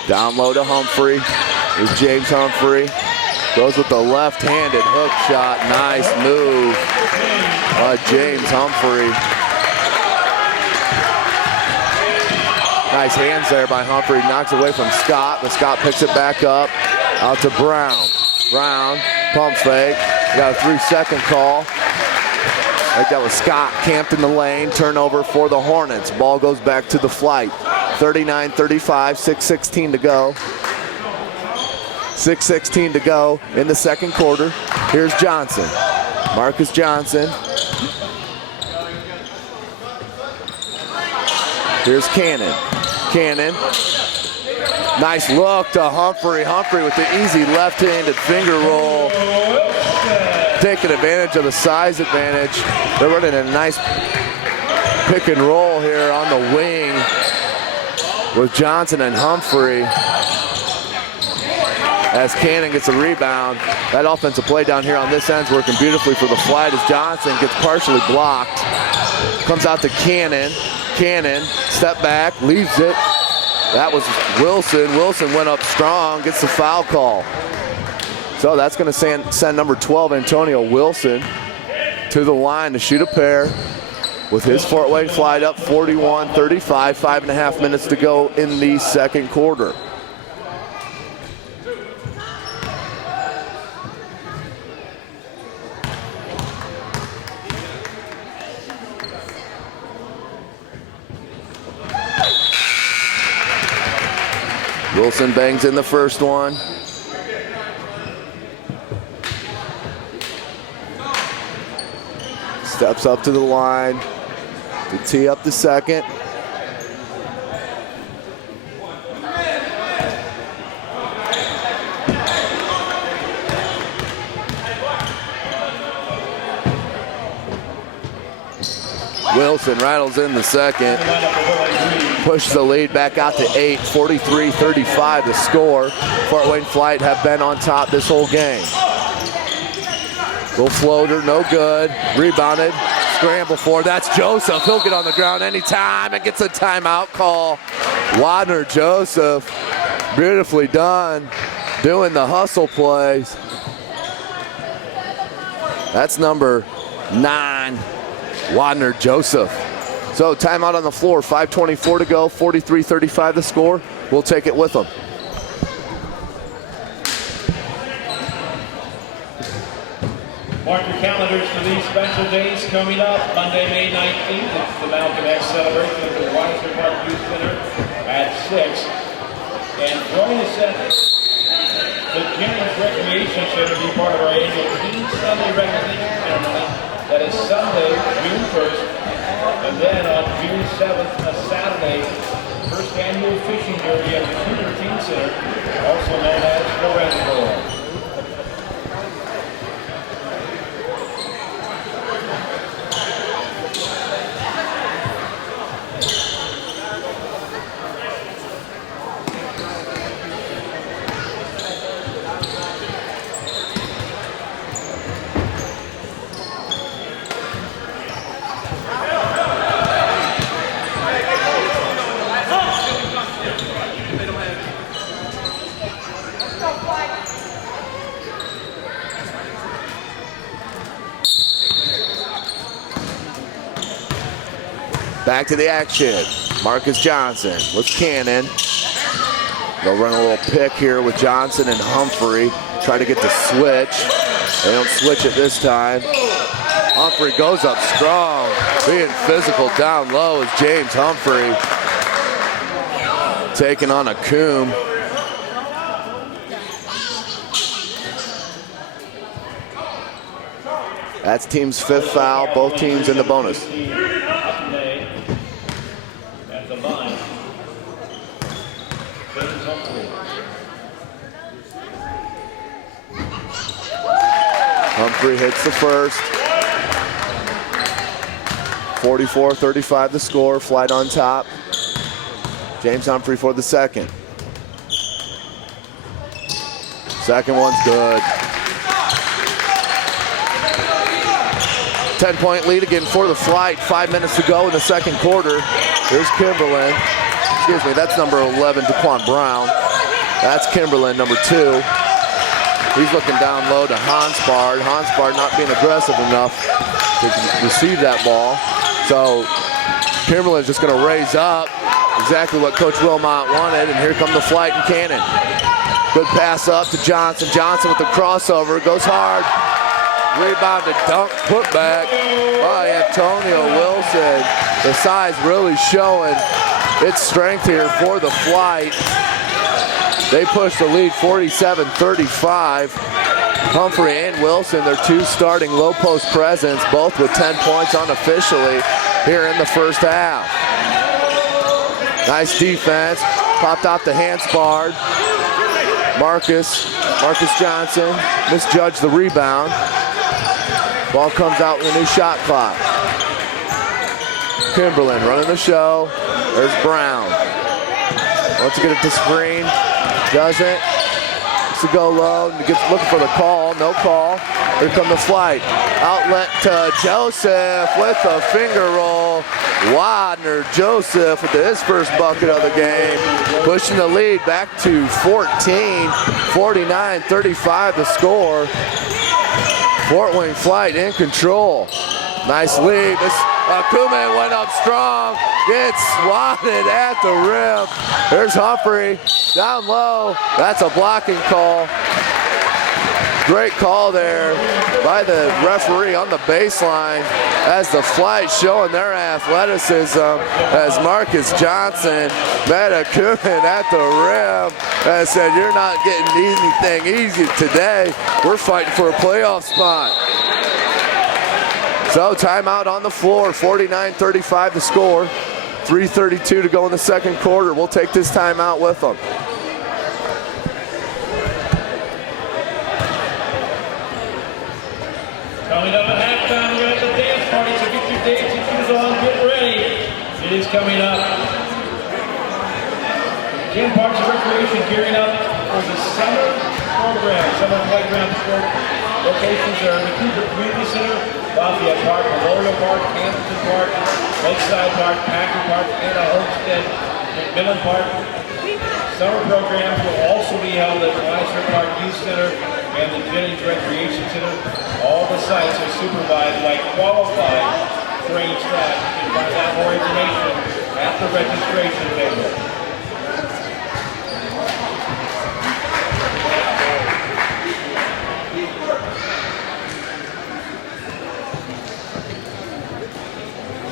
Down low to Humphrey. Here's James Humphrey. Goes with the left-handed hook shot. Nice move by James Humphrey. Nice hands there by Humphrey. Knocks away from Scott, but Scott picks it back up. Out to Brown. Brown, pump fake. Got a 3-second call. I think that was Scott camped in the lane. Turnover for the Hornets. Ball goes back to the Flite. 39-35, 6:16 to go. 6:16 to go in the second quarter. Here's Johnson. Marcus Johnson. Here's Cannon. Cannon. Nice look to Humphrey. Humphrey with the easy left-handed finger roll. Taking advantage of the size advantage. They're running a nice pick and roll here on the wing with Johnson and Humphrey. As Cannon gets a rebound. That offensive play down here on this end's working beautifully for the Flite as Johnson gets partially blocked. Comes out to Cannon. Cannon, step back, leaves it. That was Wilson. Wilson went up strong, gets the foul call. So that's going to send number 12, Antonio Wilson, to the line to shoot a pair with his Fort Wayne Flite up 41-35, 5.5 minutes to go in the second quarter. Wilson bangs in the first one. Steps up to the line to tee up the second. Wilson rattles in the second. Pushes the lead back out to 8, 43-35 to score. Fort Wayne Flite have been on top this whole game. Little floater, no good. Rebounded, scramble for, that's Joseph. He'll get on the ground anytime and gets a timeout call. Wadner Joseph, beautifully done, doing the hustle plays. That's number 9, Wadner Joseph. So timeout on the floor, 5:24 to go, 43-35 the score. We'll take it with them. Mark your calendars for these special days coming up. Monday, May 19th, it's the Malcolm X celebration at the Weiser Park Youth Center at 6. And join us at the James Recreation Center to be part of our annual Teen Sunday recognition ceremony. That is Sunday, June 1st. And then on June 7th, a Saturday, first annual fishing derby at the Junior Teen Center, also known as the Reservoir. Back to the action. Marcus Johnson with Cannon. They'll run a little pick here with Johnson and Humphrey. Try to get the switch. They don't switch it this time. Humphrey goes up strong. Being physical down low is James Humphrey. Taking on a Coombe. That's team's 5th foul. Both teams in the bonus. Humphrey hits the first. 44-35 the score. Flite on top. James Humphrey for the second. Second one's good. 10-point lead again for the Flite. 5 minutes to go in the second quarter. Here's Kimberlin. Excuse me, that's number 11, Daquan Brown. That's Kimberlin, number 2. He's looking down low to Hanspard. Hanspard not being aggressive enough to receive that ball. So Kimberlin's just going to raise up. Exactly what Coach Wilmot wanted, and here come the Flite and Cannon. Good pass up to Johnson. Johnson with the crossover, goes hard. Rebounded, dunk, put back by Antonio Wilson. The size really showing its strength here for the Flite. They push the lead 47-35. Humphrey and Wilson, their two starting low post presence, both with 10 points unofficially here in the first half. Nice defense, popped off the hands barred. Marcus Johnson misjudged the rebound. Ball comes out with a new shot clock. Kimberlin running the show. There's Brown. Wants to get it to screen. Doesn't. Wants to go low. Gets looking for the call. No call. Here come the Flite. Outlet to Joseph with a finger roll. Wadner Joseph with his first bucket of the game. Pushing the lead back to 14. 49-35 the score. Fort Wayne Flite in control. Nice lead. Kuman went up strong. Gets swatted at the rim. There's Humphrey down low. That's a blocking call. Great call there by the referee on the baseline as the Flite showing their athleticism as Marcus Johnson met a Kuman at the rim and said, "You're not getting anything easy today. We're fighting for a playoff spot." So timeout on the floor, 49-35 the score. 3:32 to go in the second quarter. We'll take this timeout with them. Coming up at halftime, we're at the dance party, so get your dancing shoes on, get ready. It is coming up. 10 Parks and Recreation gearing up for the summer program. Summer playground sport locations are in the Cooper Community Center, Lafayette Park, Memorial Park, Hampton Park, Lakeside Park, Packer Park, and Homestead, McMillan Park. Summer programs will also be held at Weiser Park Youth Center and the Jennings Recreation Center. All the sites are supervised by qualified trained staff. You can find out more information at the registration table.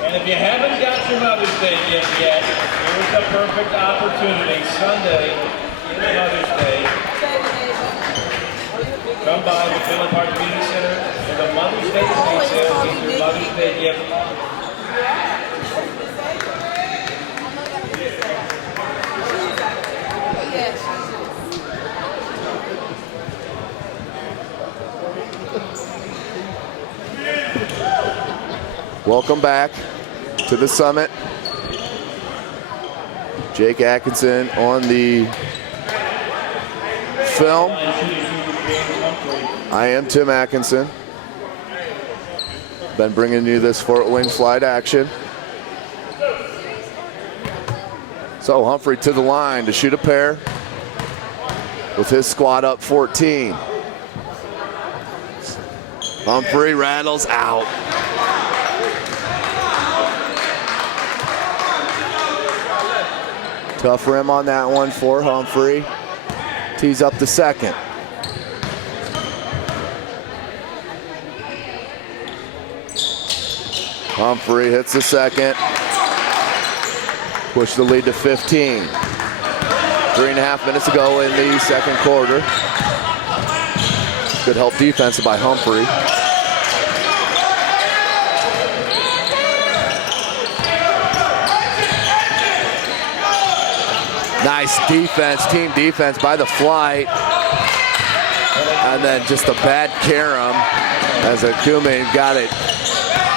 And if you haven't got your Mother's Day gift yet, here's a perfect opportunity. Sunday is Mother's Day. Come by the Village Park Community Center for the Mother's Day play sale. Get your Mother's Day gift. Welcome back to the Summit. Jake Atkinson on the film. I am Tim Atkinson. Been bringing you this Fort Wayne Flite action. So Humphrey to the line to shoot a pair with his squad up 14. Humphrey rattles out. Tough rim on that one for Humphrey. Tees up the second. Humphrey hits the second. Push the lead to 15. 3.5 minutes to go in the second quarter. Good help defense by Humphrey. Nice defense, team defense by the Flite. And then just a bad carom as Akume got it.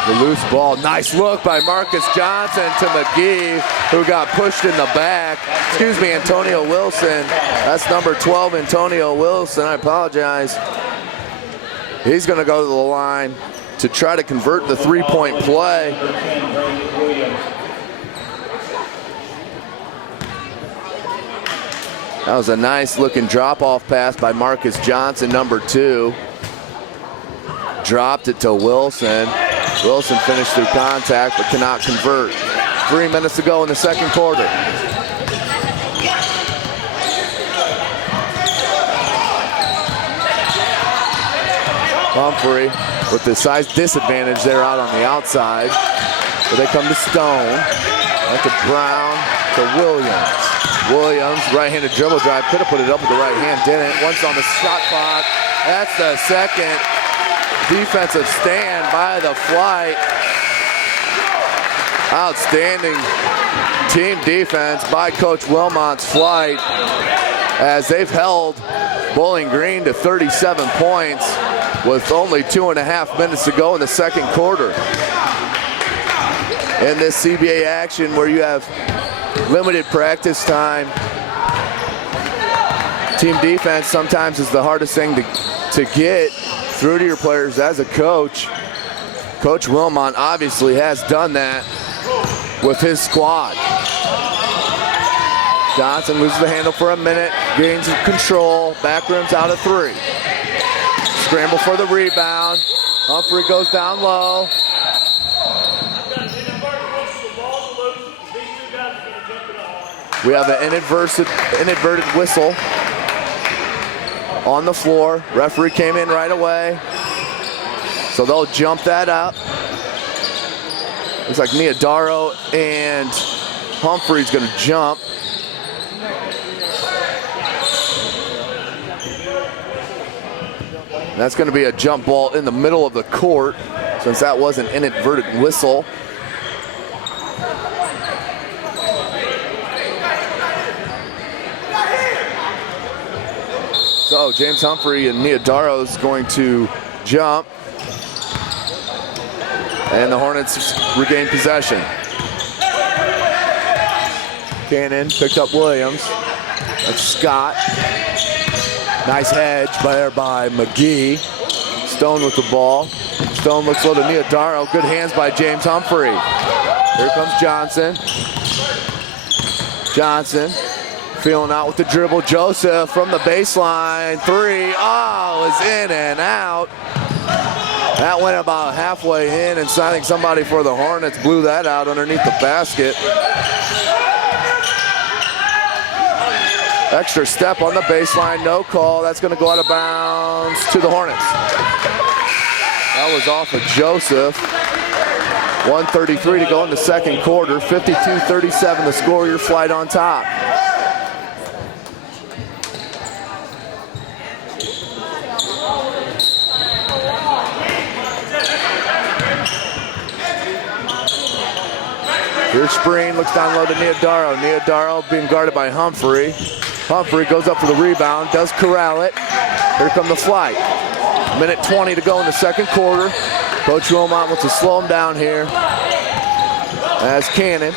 The loose ball. Nice look by Marcus Johnson to McGee, who got pushed in the back. Excuse me, Antonio Wilson. That's number 12, Antonio Wilson. I apologize. He's going to go to the line to try to convert the three-point play. That was a nice looking drop-off pass by Marcus Johnson, number 2. Dropped it to Wilson. Wilson finished through contact but cannot convert. 3 minutes to go in the second quarter. Humphrey with the size disadvantage there out on the outside. So they come to Stone, back to Brown, to Williams. Williams, right-handed dribble drive, could have put it up with the right hand, didn't. Once on the shot clock. That's the second defensive stand by the Flite. Outstanding team defense by Coach Wilmot's Flite as they've held Bowling Green to 37 points with only 2.5 minutes to go in the second quarter. In this CBA action where you have limited practice time, team defense sometimes is the hardest thing to get through to your players as a coach. Coach Wilmot obviously has done that with his squad. Johnson loses the handle for a minute, gains control, back rims out of 3. Scramble for the rebound. Humphrey goes down low. We have an inadvertent whistle on the floor. Referee came in right away. So they'll jump that up. Looks like Miadaro and Humphrey's gonna jump. That's gonna be a jump ball in the middle of the court since that was an inadvertent whistle. So James Humphrey and Miadaro is going to jump. And the Hornets regain possession. Cannon picked up Williams. That's Scott. Nice hedge by McGee. Stone with the ball. Stone looks low to Miadaro. Good hands by James Humphrey. Here comes Johnson. Johnson feeling out with the dribble. Joseph from the baseline. 3. Oh, is in and out. That went about halfway in, and I think somebody for the Hornets blew that out underneath the basket. Extra step on the baseline, no call. That's going to go out of bounds to the Hornets. That was off of Joseph. 1:33 to go in the second quarter. 52-37 the score. Your Flite on top. Here's Spreen, looks down low to Miadaro. Miadaro being guarded by Humphrey. Humphrey goes up for the rebound, does corral it. Here come the Flite. Minute 20 to go in the second quarter. Coach Wilmot wants to slow him down here as Cannon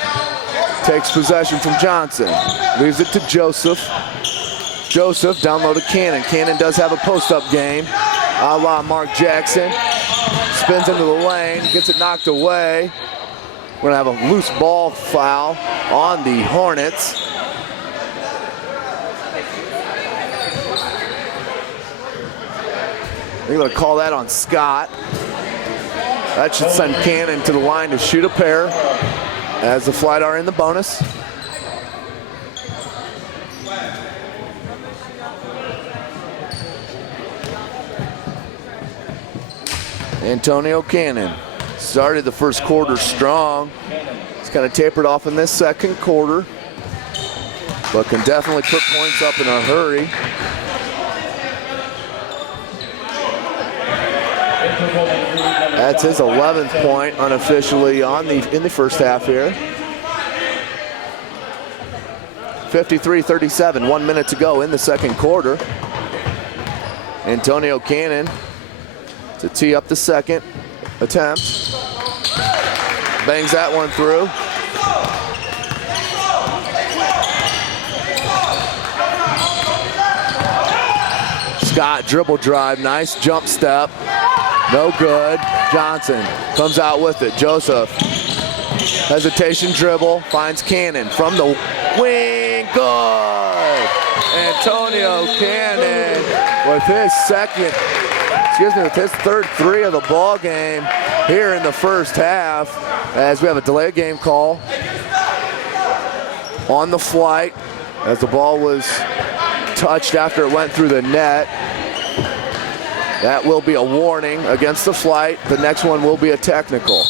takes possession from Johnson. Leaves it to Joseph. Joseph down low to Cannon. Cannon does have a post-up game, a la Mark Jackson. Spins into the lane, gets it knocked away. We're gonna have a loose ball foul on the Hornets. They're gonna call that on Scott. That should send Cannon to the line to shoot a pair as the Flite are in the bonus. Antonio Cannon started the first quarter strong. It's kind of tapered off in this second quarter, but can definitely put points up in a hurry. That's his 11th point unofficially in the first half here. 53-37, 1 minute to go in the second quarter. Antonio Cannon to tee up the second attempt. Bangs that one through. Scott dribble drive, nice jump step. No good. Johnson comes out with it. Joseph, hesitation dribble, finds Cannon from the wing. Good. Antonio Cannon with his third 3 of the ball game. here in the first half as we have a delay game call on the flight as the ball was touched after it went through the net. That will be a warning against the flight. The next one will be a technical.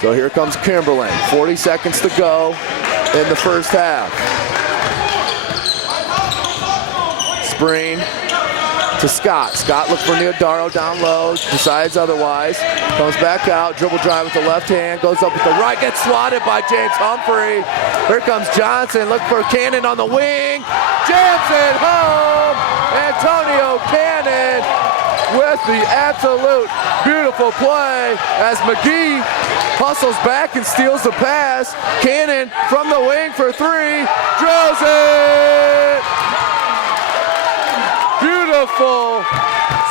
So here comes Kimberlin. 40 seconds to go in the first half. Spreen to Scott. Scott looks for Neodaro down low, decides otherwise. Comes back out, dribble drive with the left hand, goes up with the right, gets swatted by James Humphrey. Here comes Johnson, look for Cannon on the wing. Jams it home! Antonio Cannon with the absolute beautiful play as McGee hustles back and steals the pass. Cannon from the wing for three, drills it! Beautiful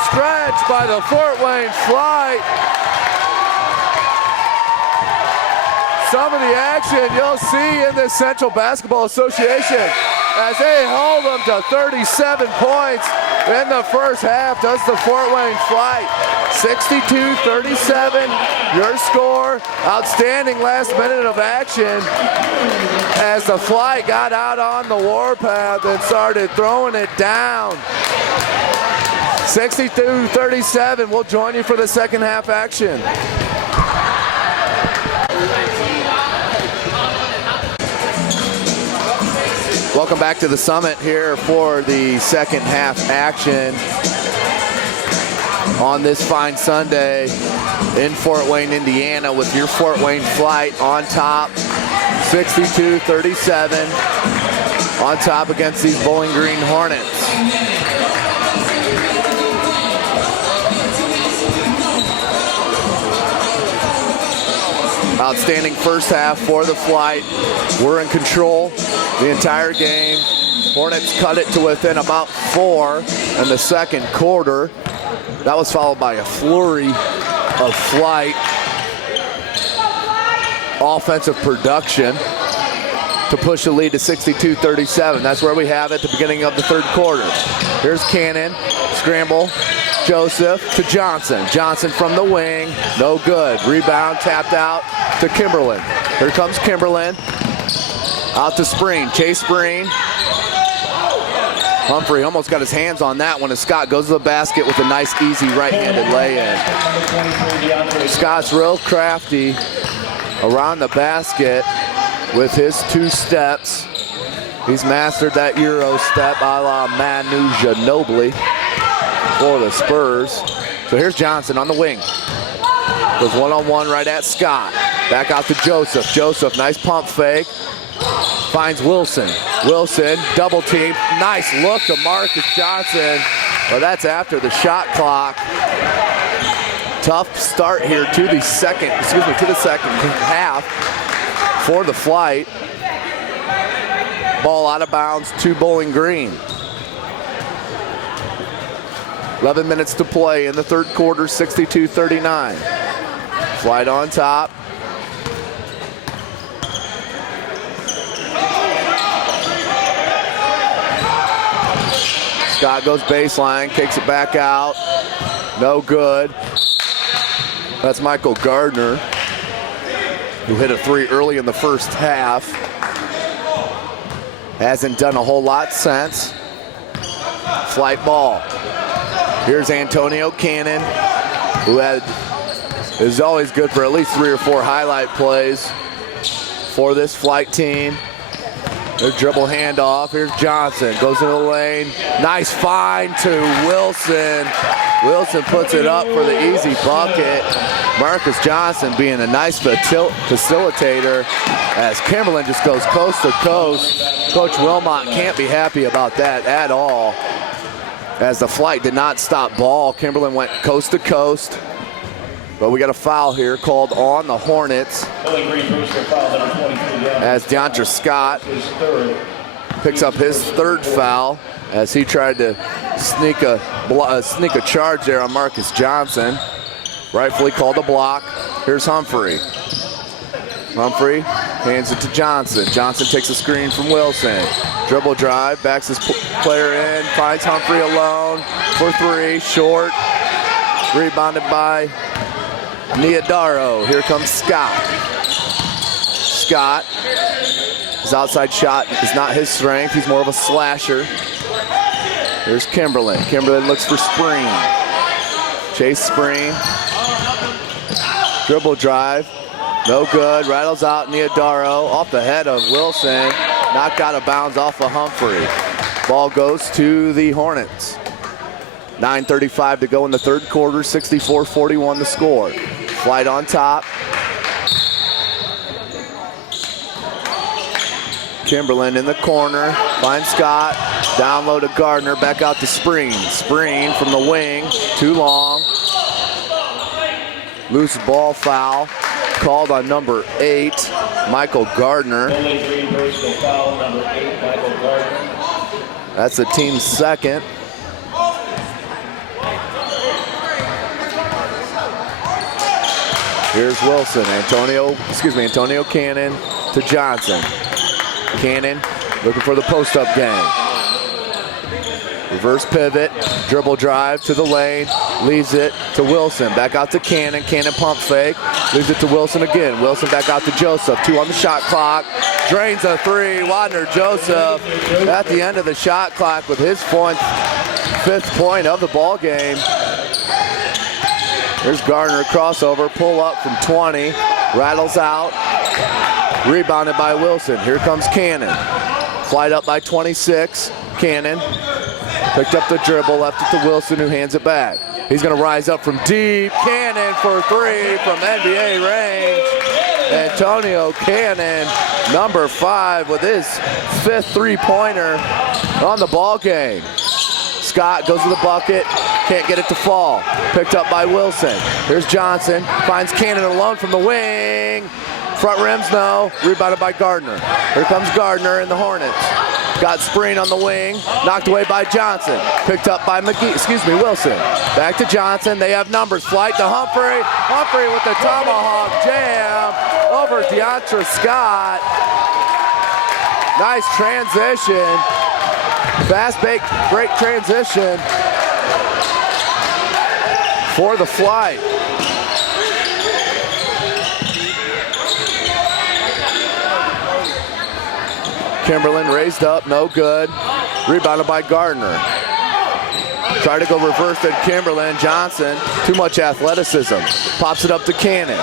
stretch by the Fort Wayne Flite. Some of the action you'll see in the Central Basketball Association as they hold them to 37 points in the first half. Does the Fort Wayne Flite. 62-37, your score. Outstanding last minute of action as the Flite got out on the warpath and started throwing it down. 62-37, we'll join you for the second half action. Welcome back to the Summit here for the second half action on this fine Sunday in Fort Wayne, Indiana, with your Fort Wayne Flite on top, 62-37, on top against these Bowling Green Hornets. Outstanding first half for the Flite. We're in control the entire game. Hornets cut it to within about 4 in the second quarter. That was followed by a flurry of Flite offensive production to push the lead to 62-37. That's where we have it at the beginning of the third quarter. Here's Cannon, scramble, Joseph to Johnson. Johnson from the wing, no good. Rebound tapped out to Kimberlin. Here comes Kimberlin. Out to Spreen, Chase Spreen. Humphrey almost got his hands on that one as Scott goes to the basket with a nice, easy right-handed lay-in. Scott's real crafty around the basket with his 2 steps. He's mastered that Euro step a la Manu Ginobili for the Spurs. So here's Johnson on the wing. Goes one-on-one right at Scott. Back out to Joseph. Joseph, nice pump fake. Finds Wilson. Wilson, double team. Nice look to Marcus Johnson. Well, that's after the shot clock. Tough start here to the second half for the Flite. Ball out of bounds to Bowling Green. 11 minutes to play in the third quarter, 62-39. Flite on top. Scott goes baseline, kicks it back out. No good. That's Michael Gardner, who hit a 3 early in the first half. Hasn't done a whole lot since. Flite ball. Here's Antonio Cannon, who is always good for at least 3 or 4 highlight plays for this Flite team. Their dribble handoff. Here's Johnson. Goes into the lane. Nice find to Wilson. Wilson puts it up for the easy bucket. Marcus Johnson being a nice facilitator as Kimberlin just goes coast to coast. Coach Wilmot can't be happy about that at all. As the Flite did not stop ball, Kimberlin went coast to coast. But we got a foul here called on the Hornets as DeAndre Scott picks up his 3rd foul as he tried to sneak a charge there on Marcus Johnson. Rightfully called a block. Here's Humphrey. Humphrey hands it to Johnson. Johnson takes a screen from Wilson. Dribble drive, backs his player in, finds Humphrey alone for 3, short. Rebounded by Niodaro. Here comes Scott. Scott, his outside shot is not his strength. He's more of a slasher. There's Kimberlin. Kimberlin looks for Spring. Chase Spring. Dribble drive. No good. Rattles out Niodaro. Off the head of Wilson. Knocked out of bounds off of Humphrey. Ball goes to the Hornets. 9:35 to go in the third quarter. 64-41 the score. Flite on top. Kimberlin in the corner. Finds Scott. Down low to Gardner. Back out to Spring. Spring from the wing. Too long. Loose ball foul. Called on number 8, Michael Gardner. Bowling Green personal foul, number 8, Michael Gardner. That's the team's second. Here's Wilson. Antonio Cannon to Johnson. Cannon looking for the post-up game. Reverse pivot, dribble drive to the lane, leaves it to Wilson. Back out to Cannon. Cannon pump fake, leaves it to Wilson again. Wilson back out to Joseph. 2 on the shot clock. Drains a 3. Wadner Joseph at the end of the shot clock with his 5th point of the ball game. There's Gardner, crossover, pull up from 20, rattles out. Rebounded by Wilson. Here comes Cannon. Flite up by 26. Cannon picked up the dribble, left it to Wilson, who hands it back. He's going to rise up from deep. Cannon for 3 from NBA range. Antonio Cannon, number 5, with his 5th three-pointer on the ball game. Scott goes to the bucket, can't get it to fall. Picked up by Wilson. Here's Johnson, finds Cannon alone from the wing. Front rims, no. Rebounded by Gardner. Here comes Gardner and the Hornets. Got Spring on the wing, knocked away by Johnson. Picked up by Wilson. Back to Johnson, they have numbers. Flite to Humphrey. Humphrey with the tomahawk jam over DeAndre Scott. Nice transition. Fast break transition for the Flite. Kimberlin raised up, no good. Rebounded by Gardner. Tried to go reverse at Kimberlin. Johnson, too much athleticism. Pops it up to Cannon.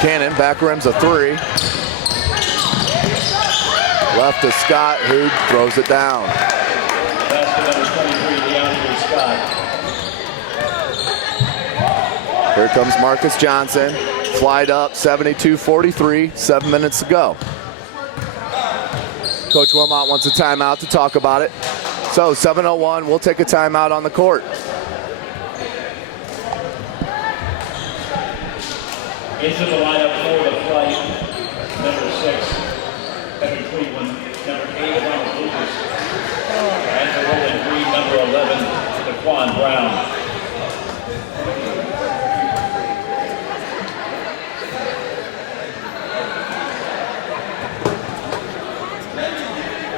Cannon back rims a 3. Left to Scott, who throws it down. That's the number 23, DeAndre Scott. Here comes Marcus Johnson. Flite up, 72-43, 7 minutes to go. Coach Wilmot wants a timeout to talk about it. So 7:01, we'll take a timeout on the court. Into the lineup for the Flite, number 6, Evan Cleveland, number 8, Ronald Lucas, and the Bowling Green, number 11, Daquan Brown.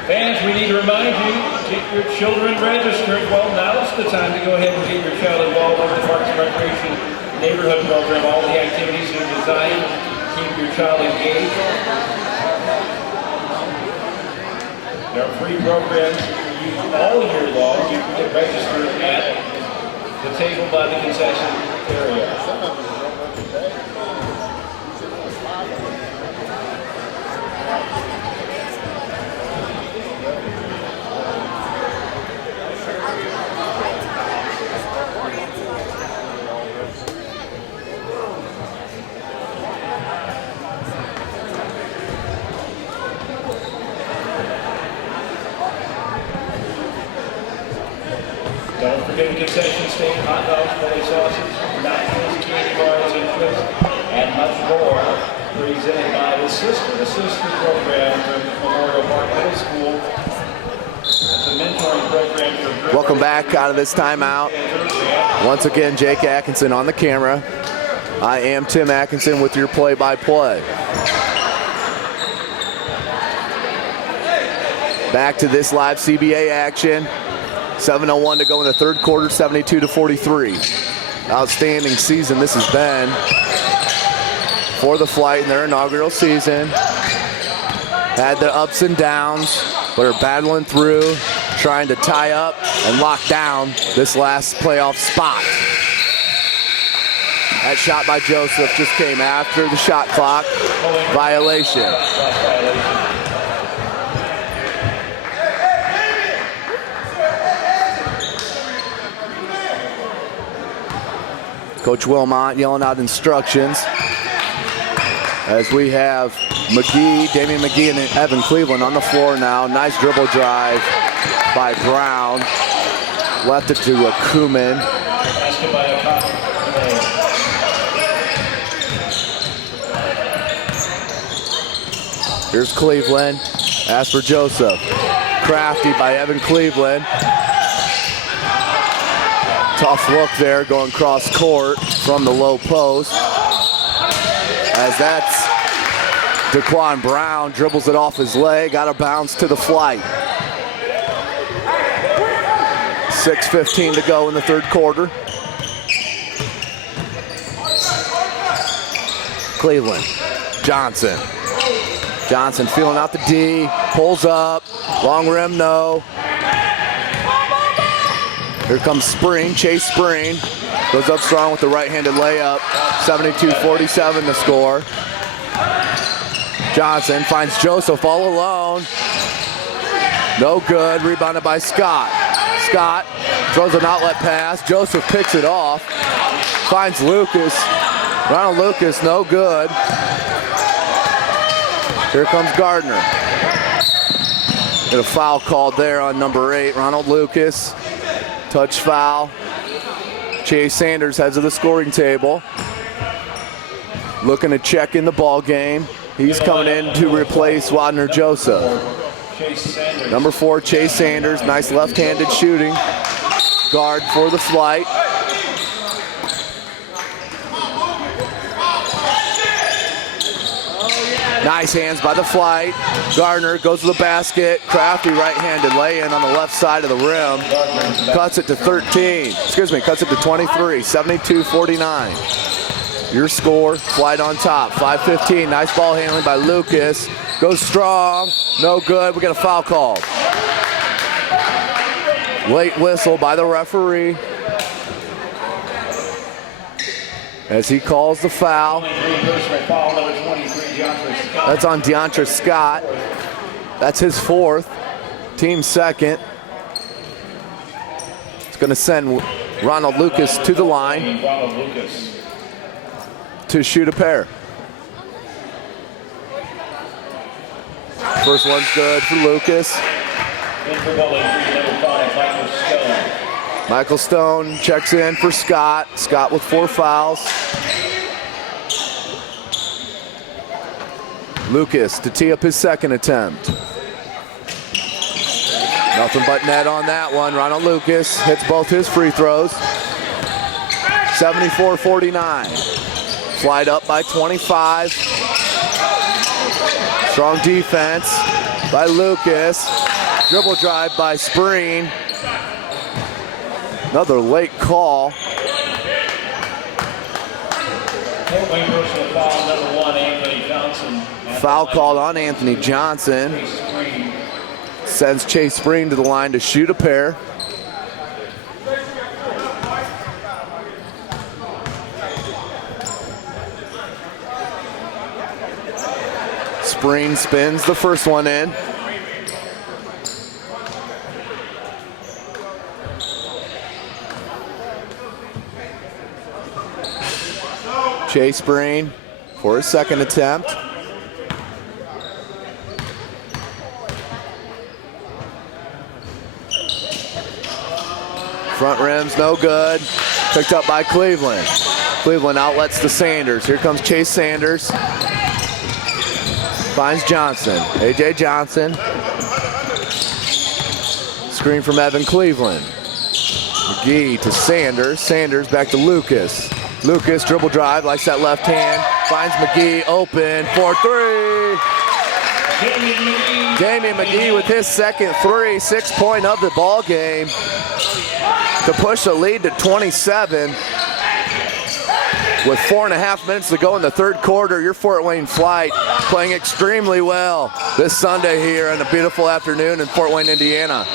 Fans, we need to remind you, get your children registered. Well, now's the time to go ahead and get your child involved with the Parks and Recreation Neighborhood Program. All the activities are designed to keep your child engaged. There are free programs all year long. You can get registered at the table by the concession area. Don't forget the concession stand, hot dogs, chili sauces, nachos, candy bars, and chips, and much more. Presented by the Sister to Sister program from Memorial Park Middle School. It's a mentoring program for Welcome back out of this timeout. Once again, Jake Atkinson on the camera. I am Tim Atkinson with your play-by-play. Back to this live CBA action. 7:01 to go in the third quarter, 72-43. Outstanding season this has been for the Flite in their inaugural season. Had the ups and downs, but are battling through, trying to tie up and lock down this last playoff spot. That shot by Joseph just came after the shot clock violation. Coach Wilmot yelling out instructions as we have Damian McGee and Evan Cleveland on the floor now. Nice dribble drive by Brown. Left it to Kuman. Here's Cleveland. As for Joseph. Crafty by Evan Cleveland. Tough look there going cross court from the low post. As that's Daquan Brown, dribbles it off his leg, got a bounce to the Flite. 6:15 to go in the third quarter. Cleveland, Johnson. Johnson feeling out the D, pulls up, long rim, no. Here comes Spring, Chase Spring. Goes up strong with the right-handed layup. 72-47 the score. Johnson finds Joseph all alone. No good, rebounded by Scott. Scott throws an outlet pass. Joseph picks it off. Finds Lucas. Ronald Lucas, no good. Here comes Gardner. Get a foul called there on number 8, Ronald Lucas. Touch foul. Chase Sanders heads to the scoring table. Looking to check in the ball game. He's coming in to replace Wadner Joseph. Number 4, Chase Sanders. Nice left-handed shooting. Guard for the Flite. Nice hands by the Flite. Gardner goes to the basket. Crafty right-handed lay-in on the left side of the rim. Cuts it to 13. Cuts it to 23. 72-49. Your score, Flite on top. 5:15. Nice ball handling by Lucas. Goes strong. No good. We got a foul call. Late whistle by the referee as he calls the foul. That's on DeAndre Scott. That's his 4th, team 2nd. It's going to send Ronald Lucas to the line to shoot a pair. First one's good for Lucas. Michael Stone checks in for Scott. Scott with 4 fouls. Lucas to tee up his 2nd attempt. Nothing but net on that one. Ronald Lucas hits both his free throws. 74-49. Flite up by 25. Strong defense by Lucas. Dribble drive by Spring. Another late call. Foul called on Anthony Johnson. Sends Chase Spring to the line to shoot a pair. Spring spins the first one in. Chase Spring for his 2nd attempt. Front rim's no good. Picked up by Cleveland. Cleveland outlets to Sanders. Here comes Chase Sanders. Finds Johnson. A.J. Johnson. Screen from Evan Cleveland. McGee to Sanders. Sanders back to Lucas. Lucas dribble drive, likes that left hand. Finds McGee open for three. Damian McGee with his second three, 6-point of the ball game to push the lead to 27. With 4.5 minutes to go in the third quarter, your Fort Wayne Flite playing extremely well this Sunday here on a beautiful afternoon in Fort Wayne, Indiana.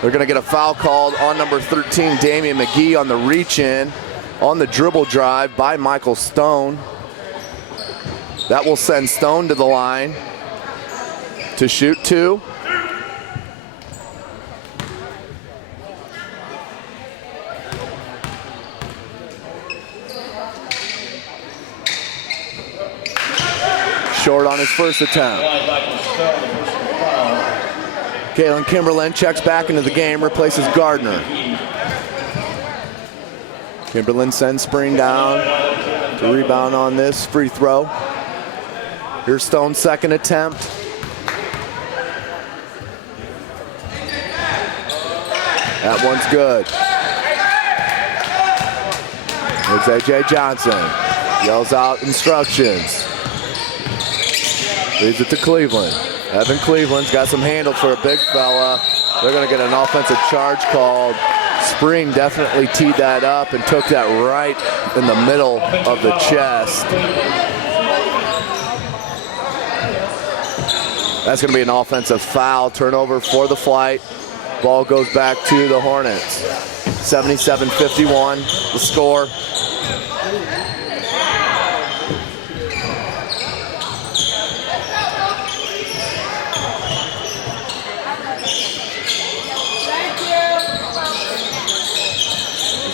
They're gonna get a foul called on number 13, Damian McGee, on the reach in, on the dribble drive by Michael Stone. That will send Stone to the line to shoot two. Short on his first attempt. Kalen Kimberlin checks back into the game, replaces Gardner. Kimberlin sends Spring down to rebound on this free throw. Here's Stone's second attempt. That one's good. Here's A.J. Johnson. Yells out instructions. Leaves it to Cleveland. Evan Cleveland's got some handle for a big fella. They're going to get an offensive charge called. Spring definitely teed that up and took that right in the middle of the chest. That's going to be an offensive foul. Turnover for the Flite. Ball goes back to the Hornets. 77-51, the score.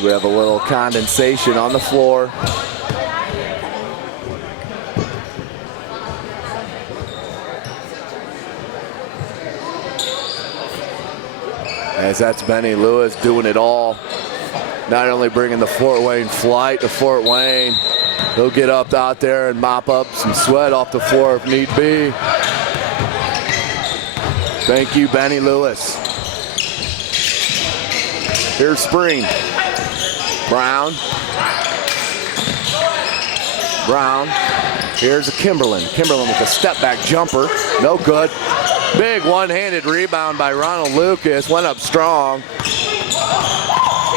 We have a little condensation on the floor. As that's Benny Lewis doing it all. Not only bringing the Fort Wayne Flite to Fort Wayne, he'll get up out there and mop up some sweat off the floor if need be. Thank you, Benny Lewis. Here's Spring. Brown. Here's a Kimberlin. Kimberlin with a step back jumper. No good. Big one-handed rebound by Ronald Lucas. Went up strong.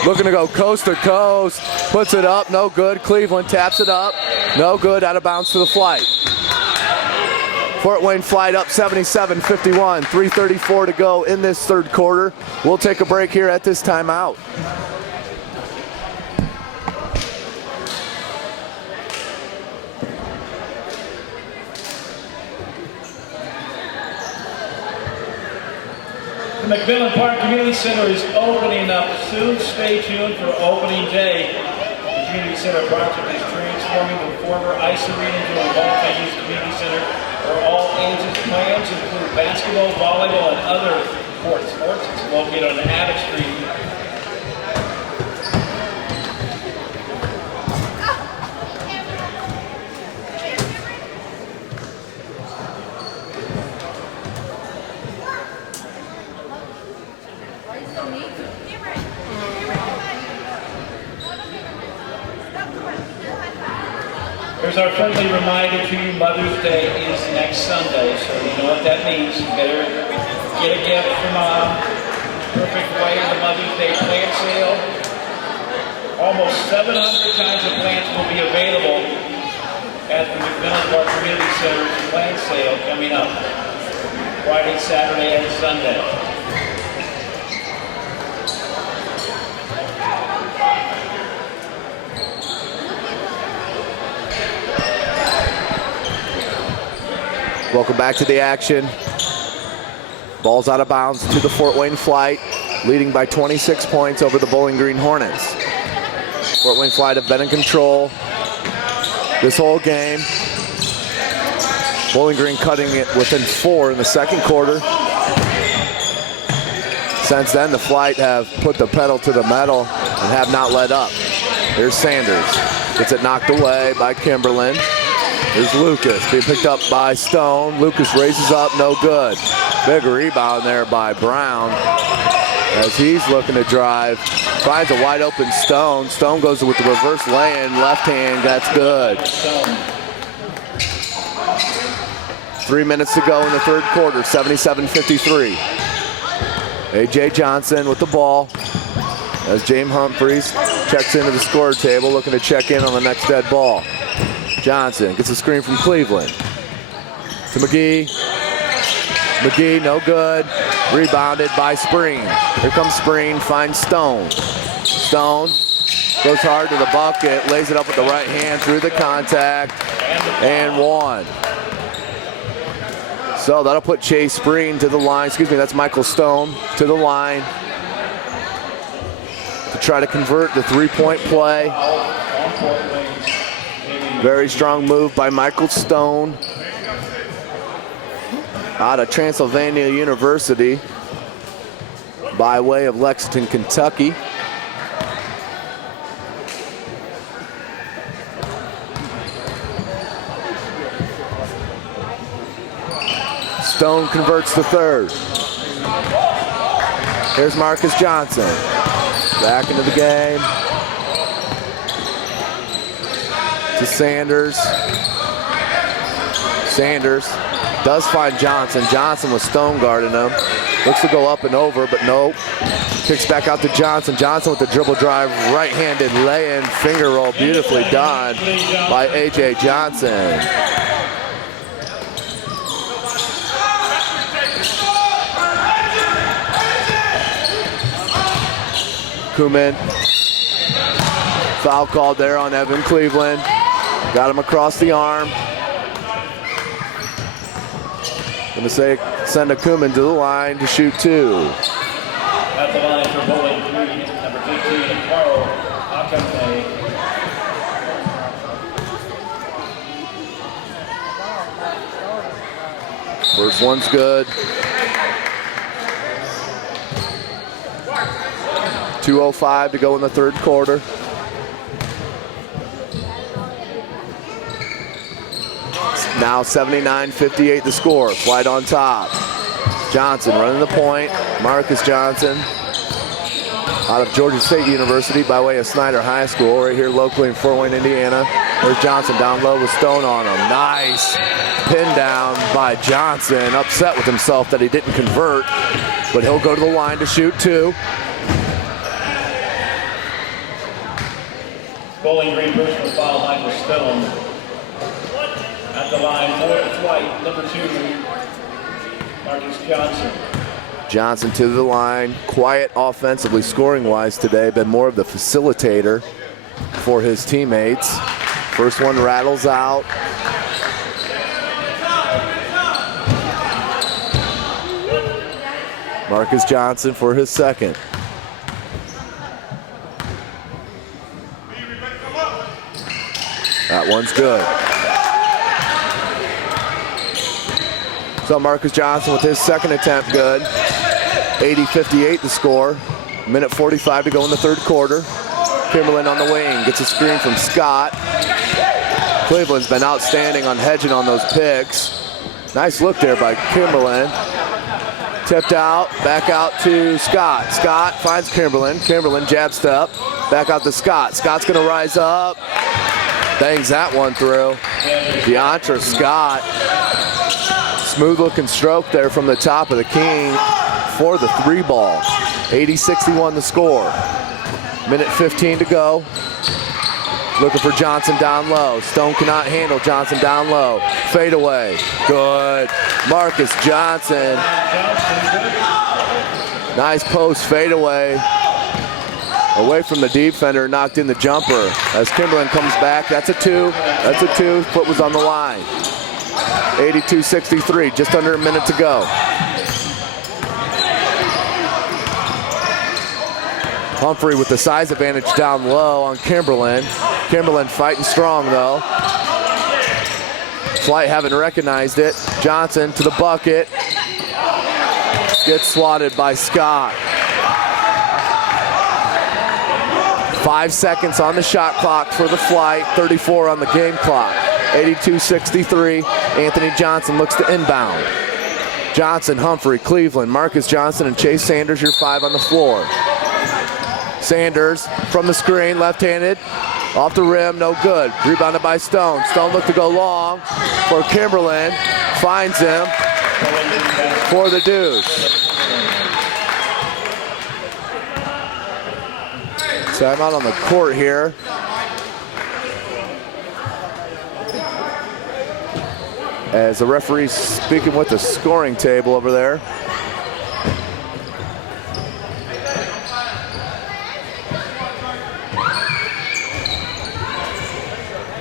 Looking to go coast to coast. Puts it up. No good. Cleveland taps it up. No good. Out of bounds to the Flite. Fort Wayne Flite up 77-51. 3:34 to go in this third quarter. We'll take a break here at this timeout. The McMillan Park Community Center is opening up soon. Stay tuned for opening day. The Community Center project is transforming the former ice arena into a multi-use community center for all ages. Plans include basketball, volleyball, and other sports. It's located on Abbott Street. Here's our friendly reminder to you, Mother's Day is next Sunday, so you know what that means. You better get a gift for Mom. Perfect way, the Mother's Day plant sale. Almost 700 kinds of plants will be available at the McMillan Park Community Center's plant sale coming up Friday, Saturday, and Sunday. Welcome back to the action. Ball's out of bounds to the Fort Wayne Flite, leading by 26 points over the Bowling Green Hornets. Fort Wayne Flite have been in control this whole game. Bowling Green cutting it within 4 in the second quarter. Since then, the Flite have put the pedal to the metal and have not let up. Here's Sanders. Gets it knocked away by Kimberlin. Here's Lucas being picked up by Stone. Lucas raises up, no good. Big rebound there by Brown. as he's looking to drive. Finds a wide open Stone. Stone goes with the reverse lay-in, left hand, that's good. 3 minutes to go in the third quarter, 77-53. A.J. Johnson with the ball as James Humphreys checks into the score table, looking to check in on the next dead ball. Johnson gets a screen from Cleveland to McGee. McGee, no good. Rebounded by Spreen. Here comes Spreen, finds Stone. Stone goes hard to the bucket, lays it up with the right hand through the contact, and one. So that'll put Chase Spreen to the line. Excuse me, that's Michael Stone to the line to try to convert the three-point play. Very strong move by Michael Stone out of Transylvania University by way of Lexington, Kentucky. Stone converts the third. Here's Marcus Johnson. Back into the game. To Sanders. Sanders does find Johnson. Johnson with Stone guarding him. Looks to go up and over, but nope. Kicks back out to Johnson. Johnson with the dribble drive, right-handed lay-in, finger roll, beautifully done by A.J. Johnson. Kumin. Foul called there on Evan Cleveland. Got him across the arm. Gonna say send a Kumin to the line to shoot two. At the line for Bowling Green, number 15, Carl Akame. First one's good. 2:05 to go in the third quarter. Now 79-58 the score. Flite on top. Johnson running the point. Marcus Johnson out of Georgia State University by way of Snyder High School right here locally in Fort Wayne, Indiana. There's Johnson down low with Stone on him. Nice pin down by Johnson. Upset with himself that he didn't convert, but he'll go to the line to shoot two. Bowling Green personal foul, Michael Stone. At the line for Flite, number 2, Marcus Johnson. Johnson to the line. Quiet offensively, scoring-wise today. Been more of the facilitator for his teammates. First one rattles out. Marcus Johnson for his second. That one's good. So Marcus Johnson with his second attempt good. 80-58 the score. Minute 45 to go in the third quarter. Kimberlin on the wing, gets a screen from Scott. Cleveland's been outstanding on hedging on those picks. Nice look there by Kimberlin. Tipped out, back out to Scott. Scott finds Kimberlin. Kimberlin jab step, back out to Scott. Scott's gonna rise up. Bangs that one through. DeAndre Scott. Smooth looking stroke there from the top of the key for the three ball. 80-61 the score. Minute 15 to go. Looking for Johnson down low. Stone cannot handle Johnson down low. Fade away. Good. Marcus Johnson. Nice post fade away. Away from the defender, knocked in the jumper. As Kimberlin comes back, that's a two. That's a two. Foot was on the line. 82-63, just under a minute to go. Humphrey with the size advantage down low on Kimberlin. Kimberlin fighting strong though. Flite haven't recognized it. Johnson to the bucket. Gets swatted by Scott. 5 seconds on the shot clock for the Flite, 34 on the game clock. 82-63, Anthony Johnson looks to inbound. Johnson, Humphrey, Cleveland, Marcus Johnson, and Chase Sanders, your 5 on the floor. Sanders from the screen, left-handed, off the rim, no good. Rebounded by Stone. Stone looked to go long for Kimberlin, finds him for the deuce. Timeout on the court here. As the referee's speaking with the scoring table over there.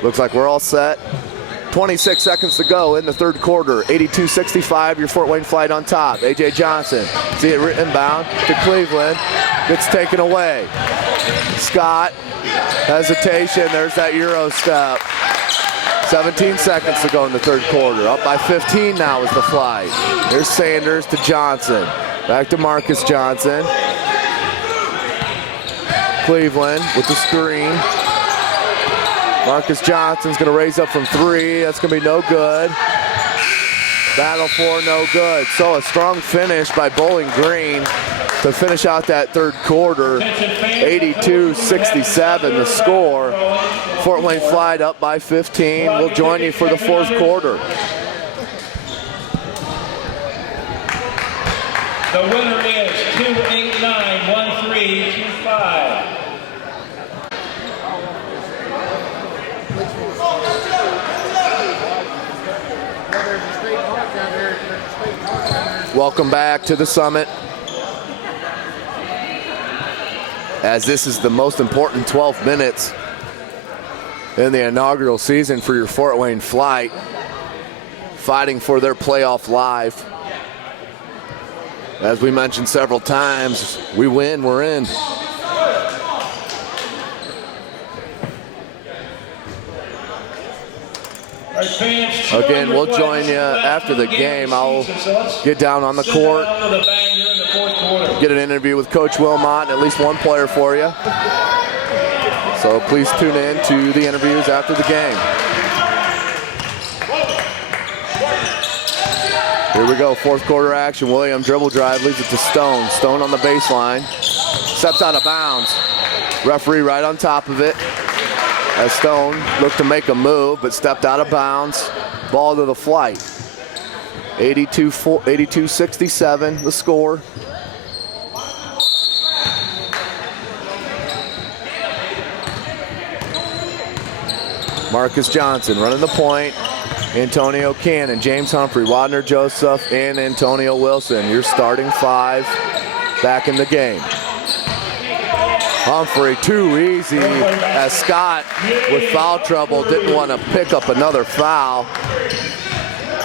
Looks like we're all set. 26 seconds to go in the third quarter. 82-65, your Fort Wayne Flite on top. A.J. Johnson, see it inbound to Cleveland. Gets taken away. Scott, hesitation, there's that Euro step. 17 seconds to go in the third quarter. Up by 15 now is the Flite. Here's Sanders to Johnson. Back to Marcus Johnson. Cleveland with the screen. Marcus Johnson's gonna raise up from 3. That's gonna be no good. Battle for no good. So a strong finish by Bowling Green to finish out that third quarter. 82-67 the score. Fort Wayne Flite up by 15. We'll join you for the fourth quarter. The winner is 289-1325. Welcome back to the Summit. As this is the most important 12 minutes in the inaugural season for your Fort Wayne Flite, fighting for their playoff life. As we mentioned several times, we win, we're in. Again, we'll join you after the game. I'll get down on the court, get an interview with Coach Wilmot, and at least one player for you. So please tune in to the interviews after the game. Here we go, fourth quarter action. William dribble drive, leaves it to Stone. Stone on the baseline, steps out of bounds. Referee right on top of it. As Stone looked to make a move, but stepped out of bounds. Ball to the Flite. 82-67 the score. Marcus Johnson running the point. Antonio Cannon, James Humphrey, Wadner Joseph, and Antonio Wilson. Your starting 5 back in the game. Humphrey too easy as Scott with foul trouble didn't want to pick up another foul.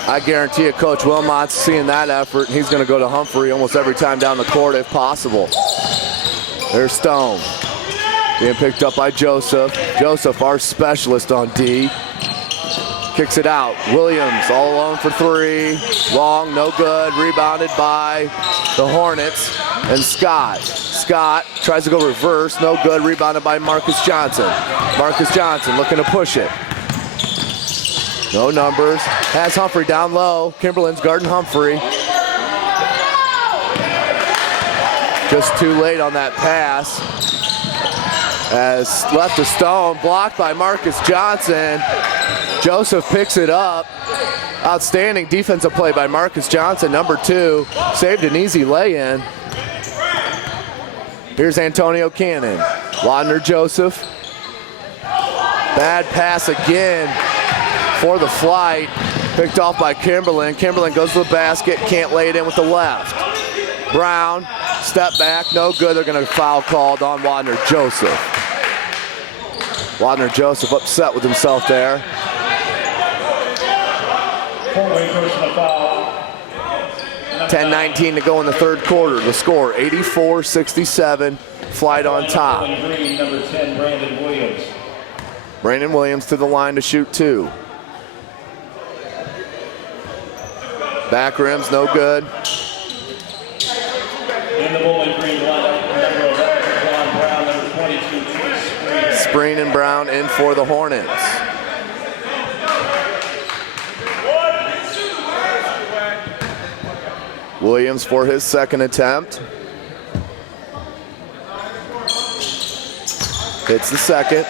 I guarantee you Coach Wilmot's seeing that effort, and he's going to go to Humphrey almost every time down the court if possible. There's Stone being picked up by Joseph. Joseph, our specialist on D, kicks it out. Williams all alone for 3. Long, no good. Rebounded by the Hornets. And Scott tries to go reverse. No good. Rebounded by Marcus Johnson. Marcus Johnson looking to push it. No numbers. Has Humphrey down low. Kimberlin's guarding Humphrey. Just too late on that pass. As left to Stone. Blocked by Marcus Johnson. Joseph picks it up. Outstanding defensive play by Marcus Johnson, number 2. Saved an easy lay-in. Here's Antonio Cannon. Wadner Joseph. Bad pass again for the Flite. Picked off by Kimberlin. Kimberlin goes to the basket, can't lay it in with the left. Brown, step back, no good. They're going to foul called on Wadner Joseph. Wadner Joseph upset with himself there. 10:19 to go in the third quarter. The score 84-67. Flite on top. Number 10, Brandon Williams. Brandon Williams to the line to shoot 2. Back rims, no good. In the Bowling Green lineup, number 11, John Brown, number 22, Spreen and Brown in for the Hornets. Williams for his second attempt. Hits the second.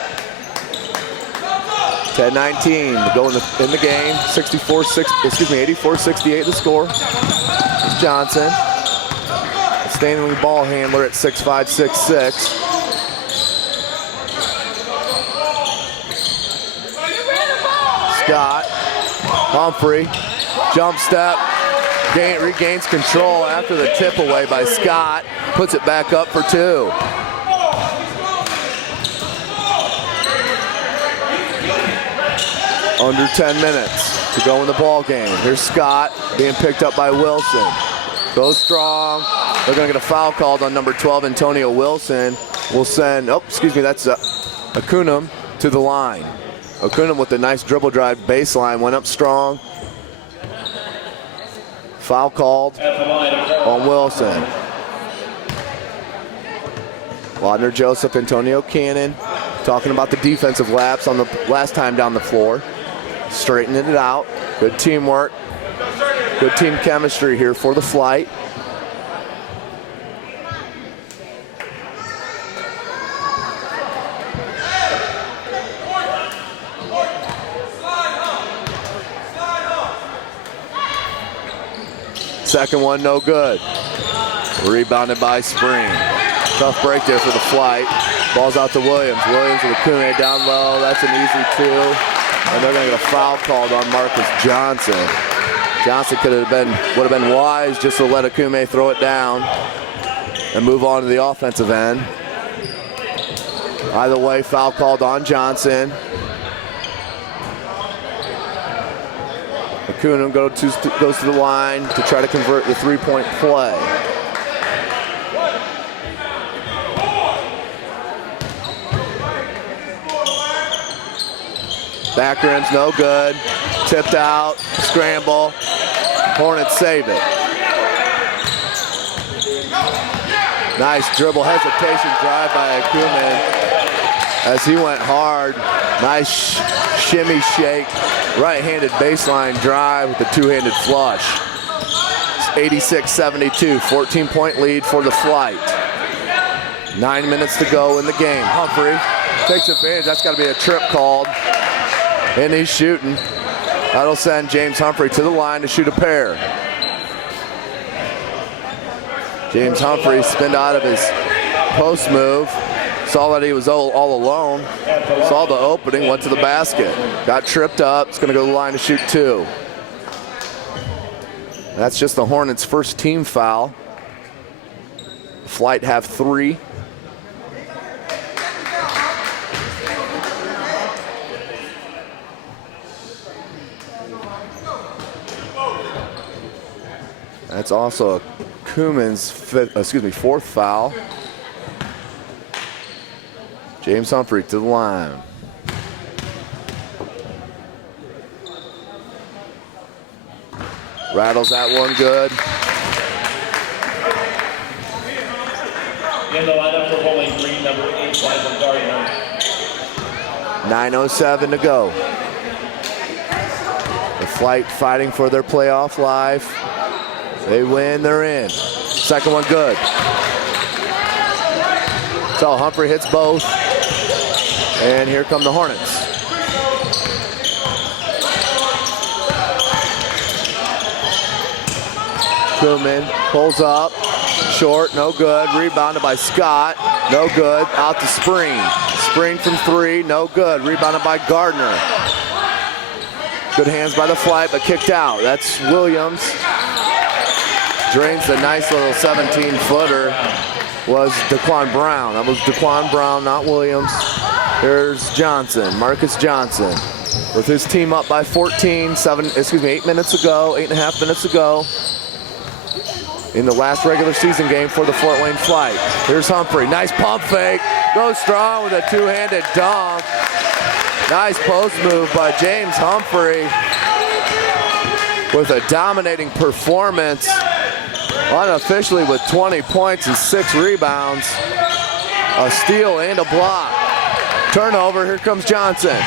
10-19 to go in the game. 84-68 the score. It's Johnson. Standing ball handler at 6'5", 6'6". Scott. Humphrey. Jump step. Regains control after the tip away by Scott. Puts it back up for two. Under 10 minutes to go in the ball game. Here's Scott being picked up by Wilson. Goes strong. They're going to get a foul called on number 12, Antonio Wilson. Will send, that's Akunum to the line. Akunum with a nice dribble drive baseline, went up strong. Foul called on Wilson. Wadner Joseph, Antonio Cannon talking about the defensive laps on the last time down the floor. Straightening it out. Good teamwork. Good team chemistry here for the Flite. Second one, no good. Rebounded by Spring. Tough break there for the Flite. Ball's out to Williams. Williams with a Kume down low. That's an easy two. And they're going to get a foul called on Marcus Johnson. Johnson would have been wise just to let Akume throw it down and move on to the offensive end. Either way, foul called on Johnson. Akunum goes to the line to try to convert the three-point play. Back rim's no good. Tipped out, scramble. Hornets save it. Nice dribble hesitation drive by Akumen as he went hard. Nice shimmy shake. Right-handed baseline drive with the two-handed flush. It's 86-72, 14-point lead for the Flite. 9 minutes to go in the game. Humphrey takes advantage. That's got to be a trip called. And he's shooting. That'll send James Humphrey to the line to shoot a pair. James Humphrey spinned out of his post move. Saw that he was all alone. Saw the opening, went to the basket. Got tripped up. It's going to go to the line to shoot two. That's just the Hornets' first team foul. Flite have three. That's also Kuman's fourth foul. James Humphrey to the line. Rattles that one good. In the lineup for Bowling Green, number 8, Michael Gardner. 9:07 to go. The Flite fighting for their playoff life. They win, they're in. Second one good. So Humphrey hits both. And here come the Hornets. Kuhlman pulls up. Short, no good. Rebounded by Scott. No good. Out to Spring. Spring from three, no good. Rebounded by Gardner. Good hands by the Flite, but kicked out. That's Williams. Drains the nice little 17-footer. Was Daquan Brown. That was Daquan Brown, not Williams. Here's Johnson, Marcus Johnson, with his team up by 14, 8 minutes ago, 8.5 minutes ago in the last regular season game for the Fort Wayne Flite. Here's Humphrey, nice pump fake, goes strong with a two-handed dunk. Nice post move by James Humphrey with a dominating performance, unofficially with 20 points and 6 rebounds, a steal and a block. Turnover, here comes Johnson.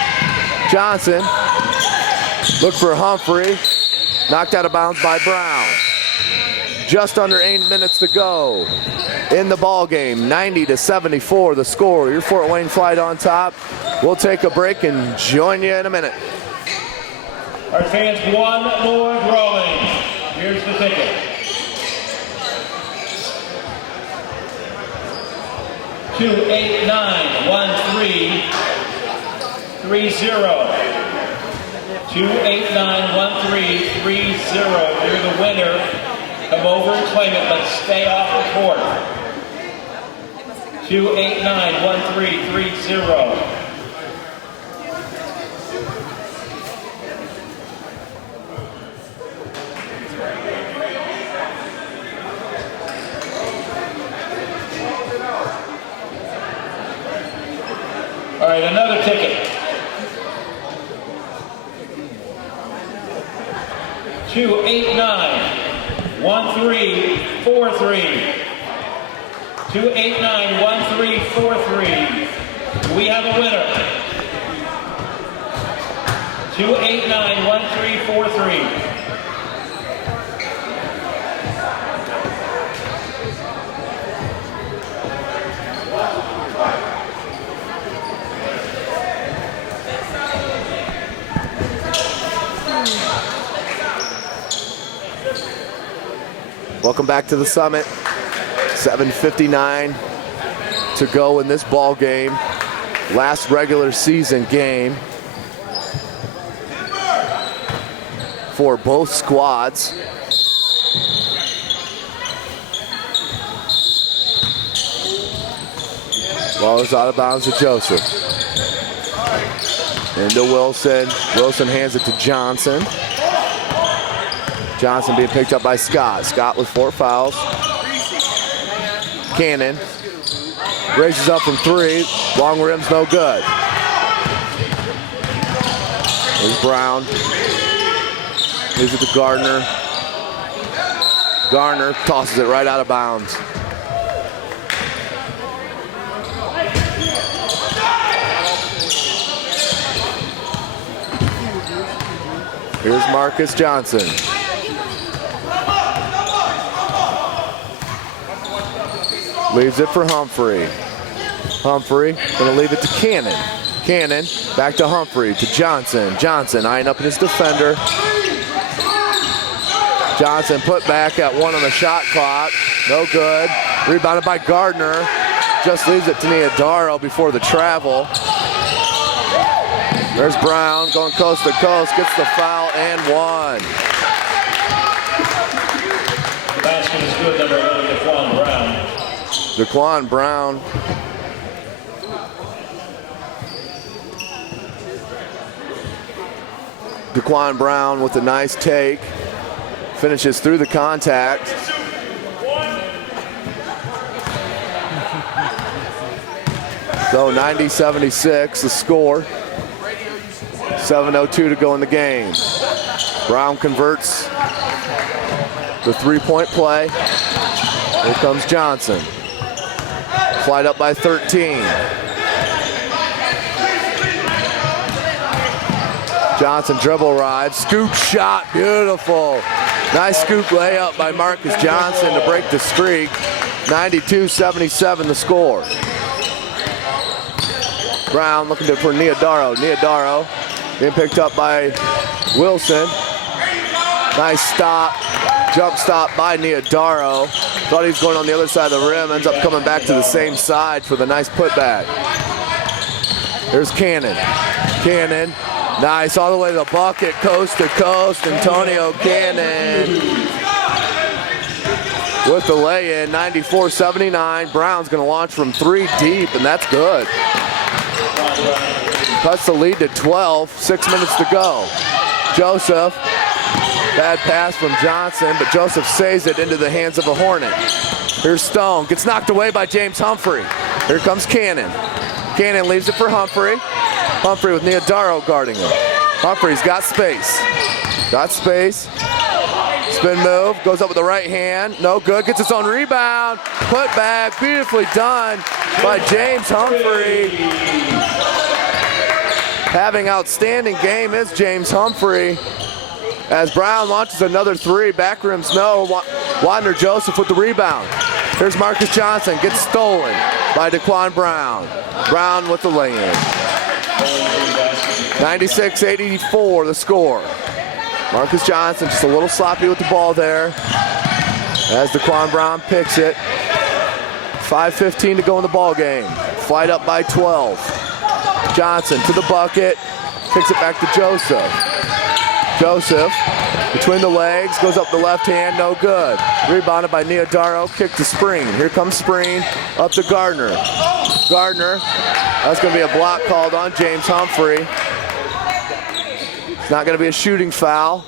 Johnson, look for Humphrey, knocked out of bounds by Brown. Just under 8 minutes to go in the ball game. 90-74 the score. Your Fort Wayne Flite on top. We'll take a break and join you in a minute. Our fans, one more drawing. Here's the ticket. 2891330. 2891330. You're the winner. Come over and claim it, but stay off the court. 2891330. All right, another ticket. 2891343. 2891343. We have a winner. 2891343. Welcome back to the Summit. 7:59 to go in this ball game. Last regular season game for both squads. Ball is out of bounds to Joseph. Into Wilson. Wilson hands it to Johnson. Johnson being picked up by Scott. Scott with 4 fouls. Cannon raises up from 3. Long rim's no good. There's Brown. Leaves it to Gardner. Gardner tosses it right out of bounds. Here's Marcus Johnson. Leaves it for Humphrey. Humphrey gonna leave it to Cannon. Cannon back to Humphrey, to Johnson. Johnson eyeing up his defender. Johnson put back at 1 on the shot clock. No good. Rebounded by Gardner. Just leaves it to Niodaro before the travel. There's Brown going coast to coast. Gets the foul and 1. The basket is good, number 11, Daquan Brown. Daquan Brown. Daquan Brown with a nice take. Finishes through the contact. So 90-76 the score. 7:02 to go in the game. Brown converts the 3-point play. Here comes Johnson. Flite up by 13. Johnson dribble ride, scoop shot, beautiful. Nice scoop layup by Marcus Johnson to break the streak. 92-77 the score. Brown looking for Niodaro. Niodaro being picked up by Wilson. Nice stop, jump stop by Niodaro. Thought he was going on the other side of the rim, ends up coming back to the same side for the nice putback. Here's Cannon. Cannon, nice, all the way to the bucket, coast to coast. Antonio Cannon with the lay-in, 94-79. Brown's gonna launch from 3 deep, and that's good. Cuts the lead to 12, 6 minutes to go. Joseph, bad pass from Johnson, but Joseph saves it into the hands of a Hornet. Here's Stone, gets knocked away by James Humphrey. Here comes Cannon. Cannon leaves it for Humphrey. Humphrey with Niodaro guarding him. Humphrey's got space. Got space. Spin move, goes up with the right hand. No good, gets his own rebound. Put back, beautifully done by James Humphrey. Having outstanding game is James Humphrey. as Brown launches another three. Back rims no. Wadner Joseph with the rebound. Here's Marcus Johnson, gets stolen by Daquan Brown. Brown with the lay-in. 96-84 the score. Marcus Johnson just a little sloppy with the ball there as Daquan Brown picks it. 5:15 to go in the ball game. Flite up by 12. Johnson to the bucket, kicks it back to Joseph. Joseph between the legs, goes up the left hand, no good. Rebounded by Neodaro, kick to Spring. Here comes Spring, up to Gardner. Gardner, that's going to be a block called on James Humphrey. It's not going to be a shooting foul.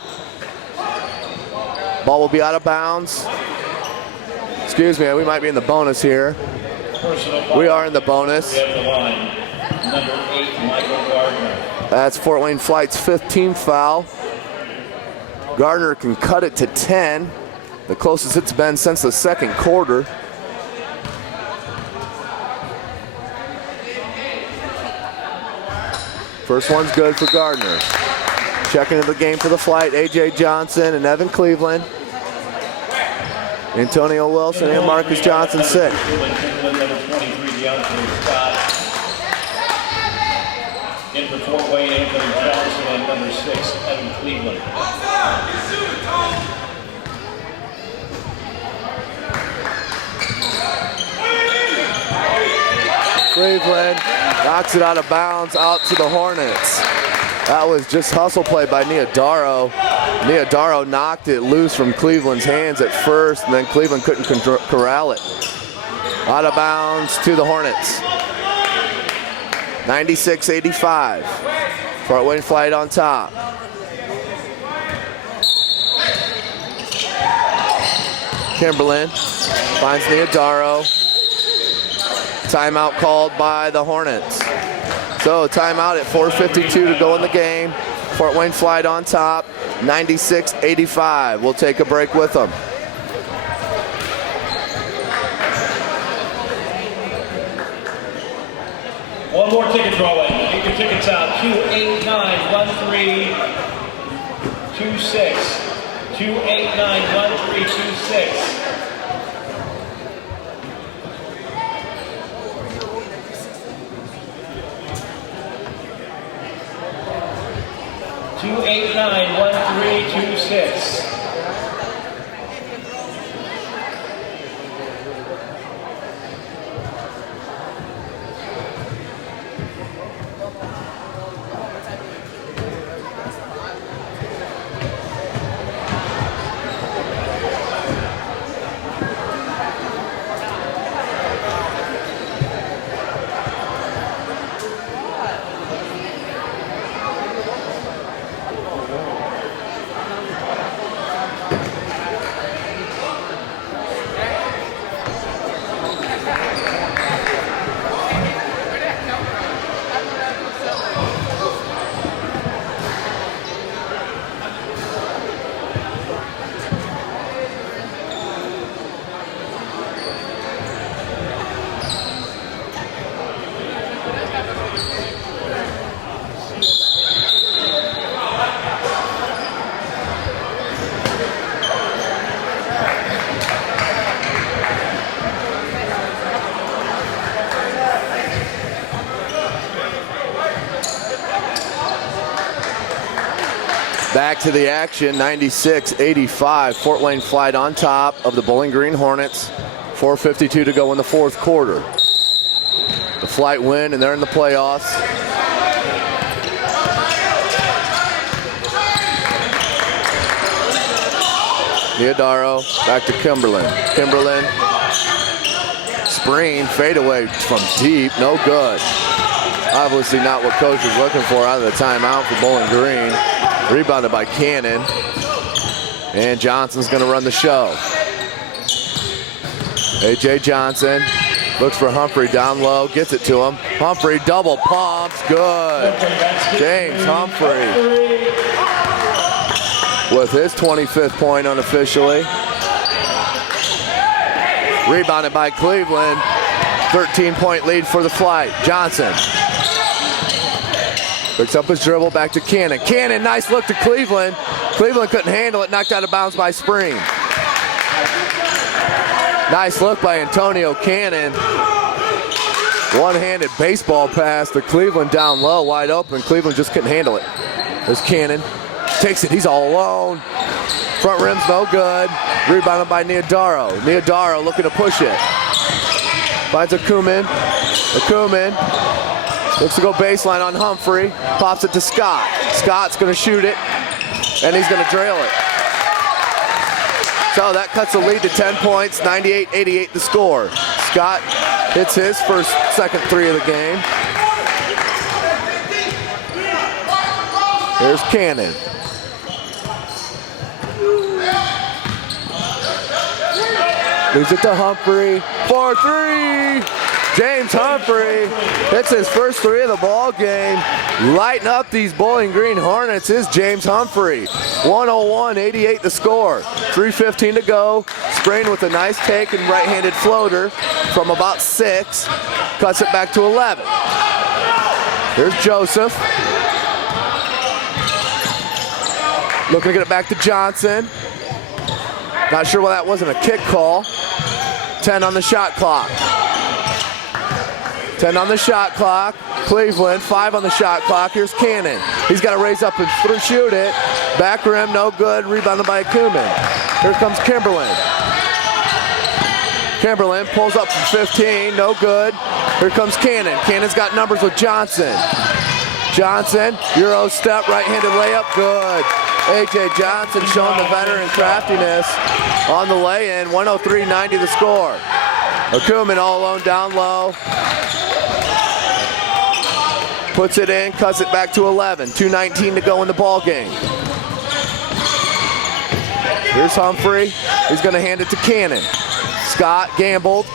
Ball will be out of bounds. Excuse me, we might be in the bonus here. We are in the bonus. Number 8, Michael Gardner. That's Fort Wayne Flite's 15th foul. Gardner can cut it to 10, the closest it's been since the second quarter. First one's good for Gardner. Checking into the game for the Flite, A.J. Johnson and Evan Cleveland. Antonio Wilson and Marcus Johnson 6. In for Fort Wayne, Anthony Johnson, and number 6, Evan Cleveland. Cleveland knocks it out of bounds out to the Hornets. That was just hustle play by Neodaro. Neodaro knocked it loose from Cleveland's hands at first, and then Cleveland couldn't corral it. Out of bounds to the Hornets. 96-85. Fort Wayne Flite on top. Kimberlin finds Neodaro. Timeout called by the Hornets. So timeout at 4:52 to go in the game. Fort Wayne Flite on top, 96-85. We'll take a break with them. One more ticket drawing. Get your tickets out. 289-1326. 289-1326. Two 8-9-1-3-2-6. Back to the action, 96-85. Fort Wayne Flite on top of the Bowling Green Hornets. 4:52 to go in the fourth quarter. The Flite win, and they're in the playoffs. Neodaro back to Kimberlin. Kimberlin, Spring, fadeaway from deep, no good. Obviously not what coach was looking for out of the timeout for Bowling Green. Rebounded by Cannon. And Johnson's going to run the show. A.J. Johnson looks for Humphrey down low, gets it to him. Humphrey double pumps, good. James Humphrey with his 25th point unofficially. Rebounded by Cleveland. 13-point lead for the Flite. Johnson picks up his dribble back to Cannon. Cannon, nice look to Cleveland. Cleveland couldn't handle it, knocked out of bounds by Spring. Nice look by Antonio Cannon. One-handed baseball pass to Cleveland down low, wide open. Cleveland just couldn't handle it. There's Cannon. Takes it, he's all alone. Front rim's no good. Rebounded by Neodaro. Neodaro looking to push it. Finds Akuman. Akuman looks to go baseline on Humphrey. Pops it to Scott. Scott's gonna shoot it, and he's gonna drill it. So that cuts the lead to 10 points, 98-88 the score. Scott hits his second three of the game. Here's Cannon. Leaves it to Humphrey for three. James Humphrey hits his first three of the ball game. Lighting up these Bowling Green Hornets is James Humphrey. 101-88 the score. 3:15 to go. Sprain with a nice take and right-handed floater from about 6. Cuts it back to 11. Here's Joseph. Looking to get it back to Johnson. Not sure why that wasn't a kick call. 10 on the shot clock. 10 on the shot clock. Cleveland, 5 on the shot clock. Here's Cannon. He's got to raise up and shoot it. Back rim, no good. Rebounded by Akuman. Here comes Kimberlin. Kimberlin pulls up from 15, no good. Here comes Cannon. Cannon's got numbers with Johnson. Johnson, Euro step, right-handed layup, good. A.J. Johnson showing the veteran craftiness on the lay-in. 103-90 the score. Akuman all alone down low. Puts it in, cuts it back to 11. 2:19 to go in the ball game. Here's Humphrey. He's going to hand it to Cannon. Scott gambled.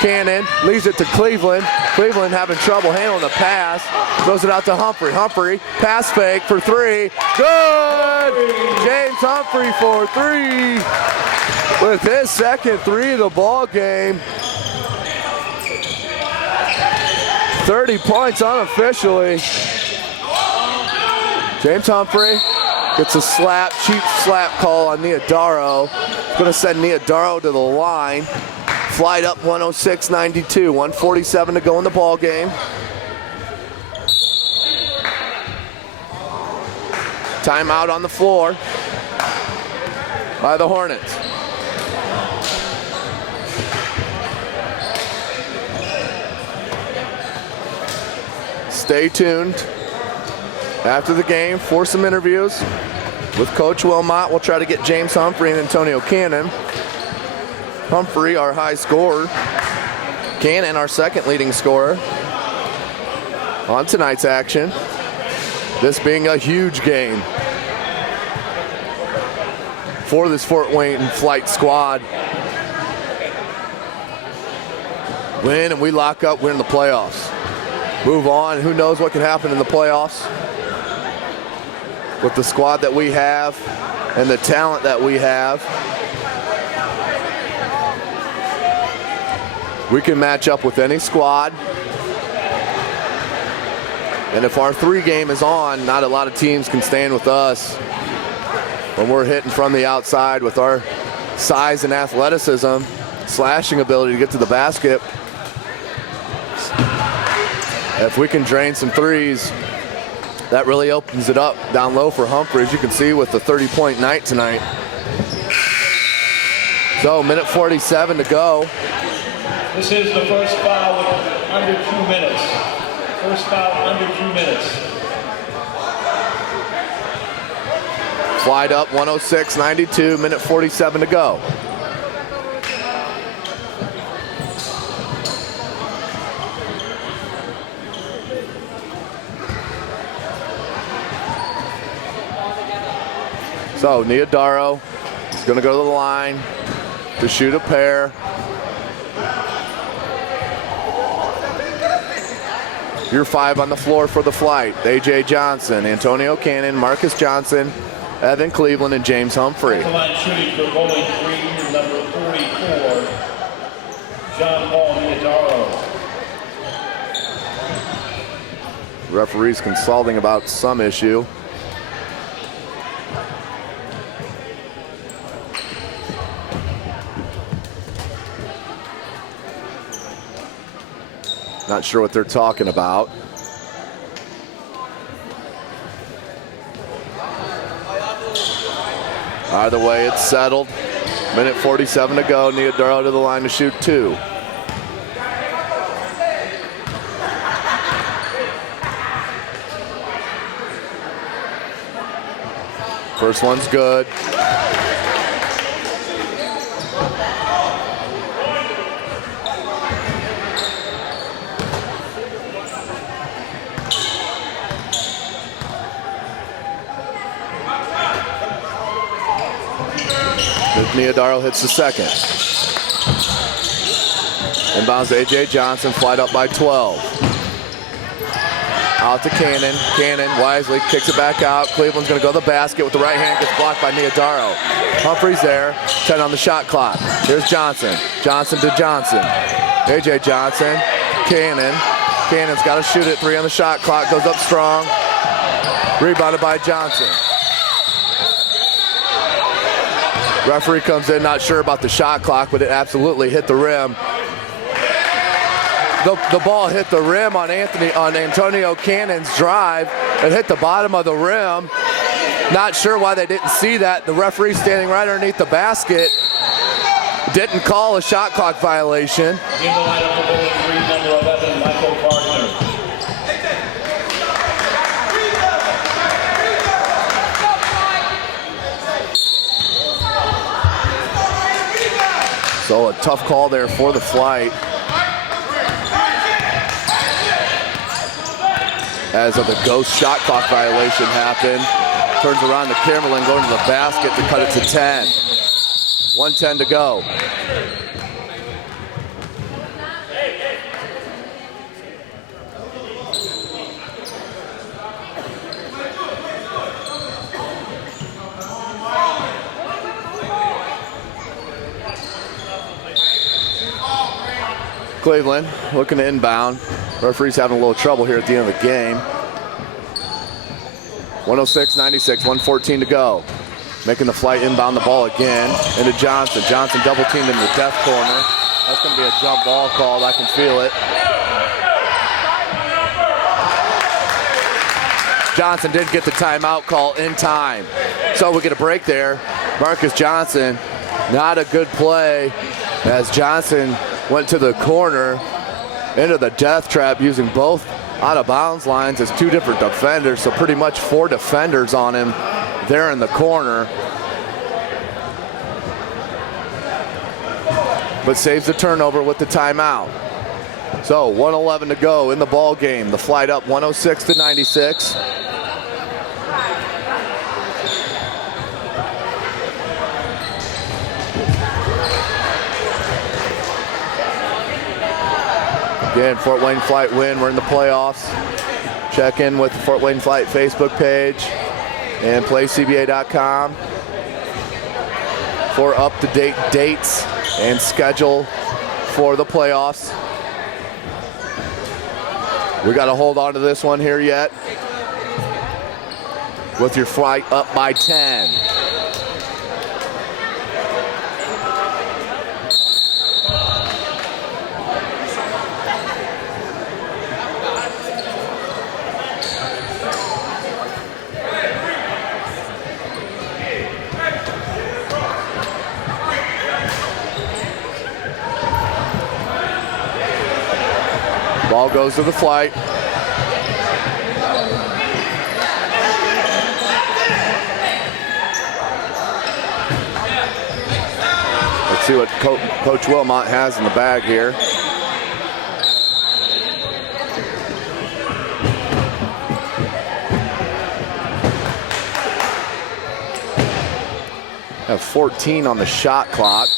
Cannon leaves it to Cleveland. Cleveland having trouble handling the pass. Throws it out to Humphrey. Humphrey, pass fake for 3. Good! James Humphrey for 3 with his second 3 of the ball game. 30 points unofficially. James Humphrey gets a slap, cheap slap call on Neodaro. Going to send Neodaro to the line. Flite up 106-92, 1:47 to go in the ball game. Timeout on the floor by the Hornets. Stay tuned after the game for some interviews with Coach Wilmot. We'll try to get James Humphrey and Antonio Cannon. Humphrey, our high scorer. Cannon, our second leading scorer on tonight's action. This being a huge game for this Fort Wayne Flite squad. Win and we lock up, we're in the playoffs. Move on, who knows what can happen in the playoffs with the squad that we have and the talent that we have. We can match up with any squad. And if our 3 game is on, not a lot of teams can stand with us when we're hitting from the outside with our size and athleticism, slashing ability to get to the basket. If we can drain some threes, that really opens it up down low for Humphrey, as you can see with the 30-point night tonight. So, minute 47 to go. This is the first foul with under 2 minutes. First foul under 2 minutes. Flite up 106-92, minute 47 to go. So Neodaro is going to go to the line to shoot a pair. Your 5 on the floor for the Flite. A.J. Johnson, Antonio Cannon, Marcus Johnson, Evan Cleveland, and James Humphrey. Line shooting for Bowling Green, number 44, John Paul Neodaro. Referees consulting about some issue. Not sure what they're talking about. Either way, it's settled. Minute 47 to go. Neodaro to the line to shoot 2. First one's good. Neodaro hits the second. Inbounds to A.J. Johnson, Flite up by 12. Out to Cannon. Cannon wisely kicks it back out. Cleveland's going to go to the basket with the right hand. Gets blocked by Neodaro. Humphrey's there. 10 on the shot clock. Here's Johnson. Johnson to Johnson. A.J. Johnson. Cannon. Cannon's got to shoot it. 3 on the shot clock. Goes up strong. Rebounded by Johnson. Referee comes in, not sure about the shot clock, but it absolutely hit the rim. The ball hit the rim on Antonio Cannon's drive. It hit the bottom of the rim. Not sure why they didn't see that. The referee standing right underneath the basket didn't call a shot clock violation. In the lineup for Bowling Green, number 11, Michael Gardner. So a tough call there for the Flite. As of the ghost shot clock violation happened. Turns around to Kimberlin going to the basket to cut it to 10. 1:10 to go. Cleveland looking to inbound. Referee's having a little trouble here at the end of the game. 106-96, 1:14 to go. Making the Flite inbound the ball again into Johnson. Johnson double teamed in the death corner. That's going to be a jump ball called. I can feel it. Johnson did get the timeout call in time. So we get a break there. Marcus Johnson, not a good play as Johnson went to the corner into the death trap using both out of bounds lines as 2 different defenders. So pretty much 4 defenders on him there in the corner. But saves the turnover with the timeout. So 1:11 to go in the ball game. The Flite up 106-96. Again, Fort Wayne Flite win. We're in the playoffs. Check in with the Fort Wayne Flite Facebook page and playcba.com for up-to-date dates and schedule for the playoffs. We got to hold on to this one here yet. With your Flite up by 10. Ball goes to the Flite. Let's see what Coach Wilmot has in the bag here. Have 14 on the shot clock.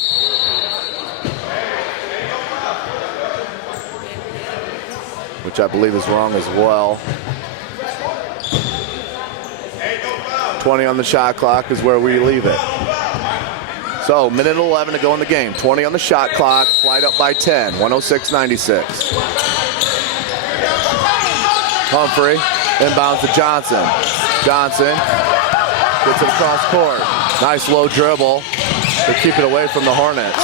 Which I believe is wrong as well. 20 on the shot clock is where we leave it. So, minute 11 to go in the game. 20 on the shot clock, Flite up by 10, 106-96. Humphrey inbounds to Johnson. Johnson gets it across court. Nice low dribble to keep it away from the Hornets.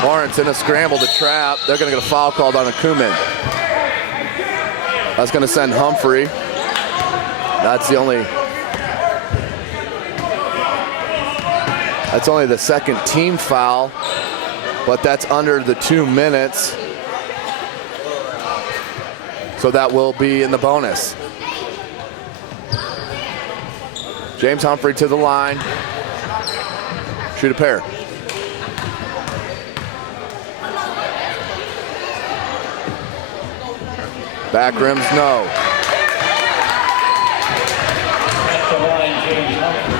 Hornets in a scramble to trap. They're going to get a foul called on Akuman. That's going to send Humphrey. That's only the second team foul, but that's under the 2 minutes. So that will be in the bonus. James Humphrey to the line. Shoot a pair. Back rims, no. At the line, James Humphrey.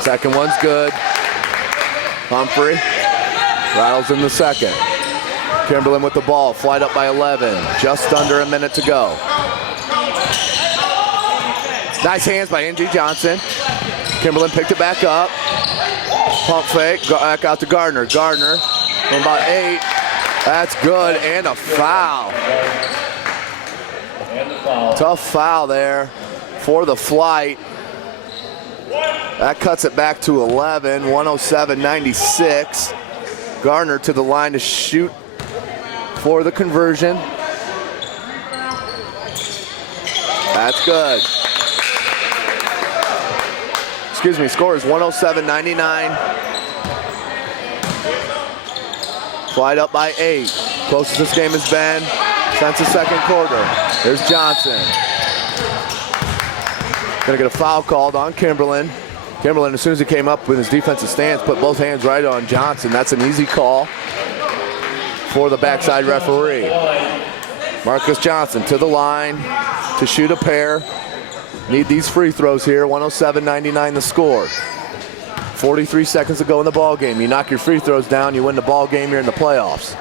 Second one's good. Humphrey rattles in the second. Kimberlin with the ball, Flite up by 11. Just under a minute to go. Nice hands by N.G. Johnson. Kimberlin picked it back up. Pump fake, back out to Gardner. Gardner from about 8. That's good, and a foul. Tough foul there for the Flite. That cuts it back to 11, 107-96. Gardner to the line to shoot for the conversion. That's good. Excuse me, score is 107-99. Flite up by 8. Closest this game has been since the second quarter. There's Johnson. Gonna get a foul called on Kimberlin. Kimberlin, as soon as he came up in his defensive stance, put both hands right on Johnson. That's an easy call for the backside referee. Marcus Johnson to the line to shoot a pair. Need these free throws here. 107-99 the score. 43 seconds to go in the ball game. You knock your free throws down, you win the ball game, you're in the playoffs.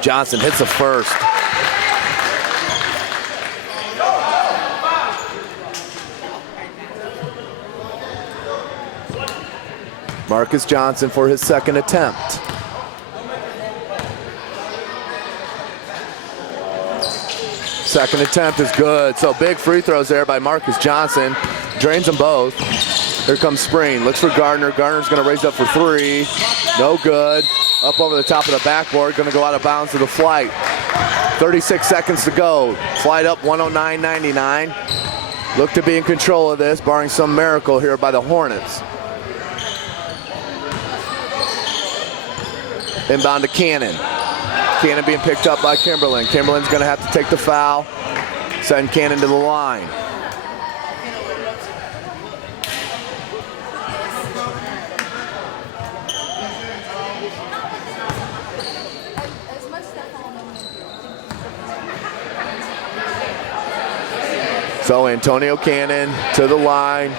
Johnson hits the first. Marcus Johnson for his second attempt. Second attempt is good. So big free throws there by Marcus Johnson. Drains them both. Here comes Spreen. Looks for Gardner. Gardner's going to raise up for 3. No good. Up over the top of the backboard. Going to go out of bounds to the Flite. 36 seconds to go. Flite up 109-99. Look to be in control of this, barring some miracle here by the Hornets. Inbound to Cannon. Cannon being picked up by Kimberlin. Kimberlin's going to have to take the foul. Send Cannon to the line. So Antonio Cannon to the line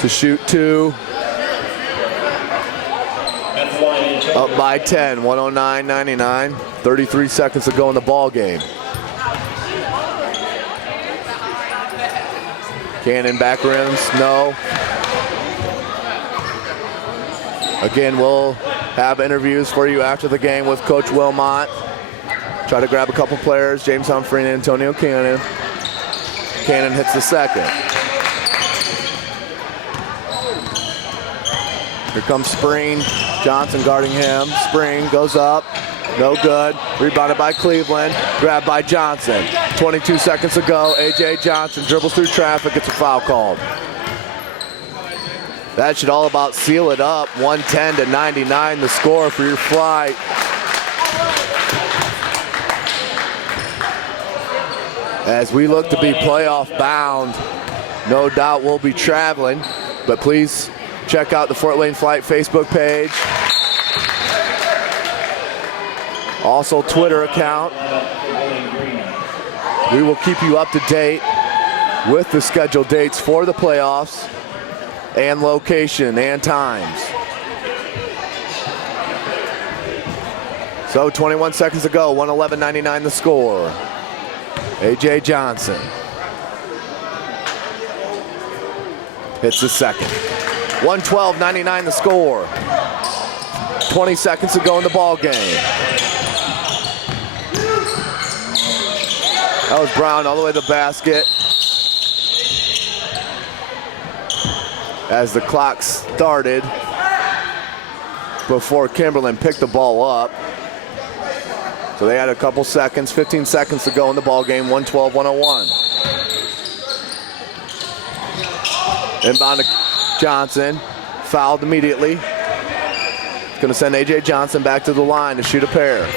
to shoot 2. Up by 10, 109-99. 33 seconds to go in the ball game. Cannon back rims, no. Again, we'll have interviews for you after the game with Coach Wilmot. Try to grab a couple players, James Humphrey and Antonio Cannon. Cannon hits the second. Here comes Spreen. Johnson guarding him. Spring goes up. No good. Rebounded by Cleveland. Grabbed by Johnson. 22 seconds to go. A.J. Johnson dribbles through traffic. Gets a foul called. That should all about seal it up. 110-99 the score for your Flite. As we look to be playoff bound, no doubt we'll be traveling, but please check out the Fort Wayne Flite Facebook page. Also Twitter account. We will keep you up to date with the scheduled dates for the playoffs and location and times. So 21 seconds to go, 111-99 the score. A.J. Johnson hits the second. 112-99 the score. 20 seconds to go in the ball game. That was Brown all the way to the basket. As the clock started before Kimberlin picked the ball up. So they had a couple seconds, 15 seconds to go in the ball game, 112-101. Inbound to Johnson, fouled immediately. It's gonna send A.J. Johnson back to the line to shoot a pair.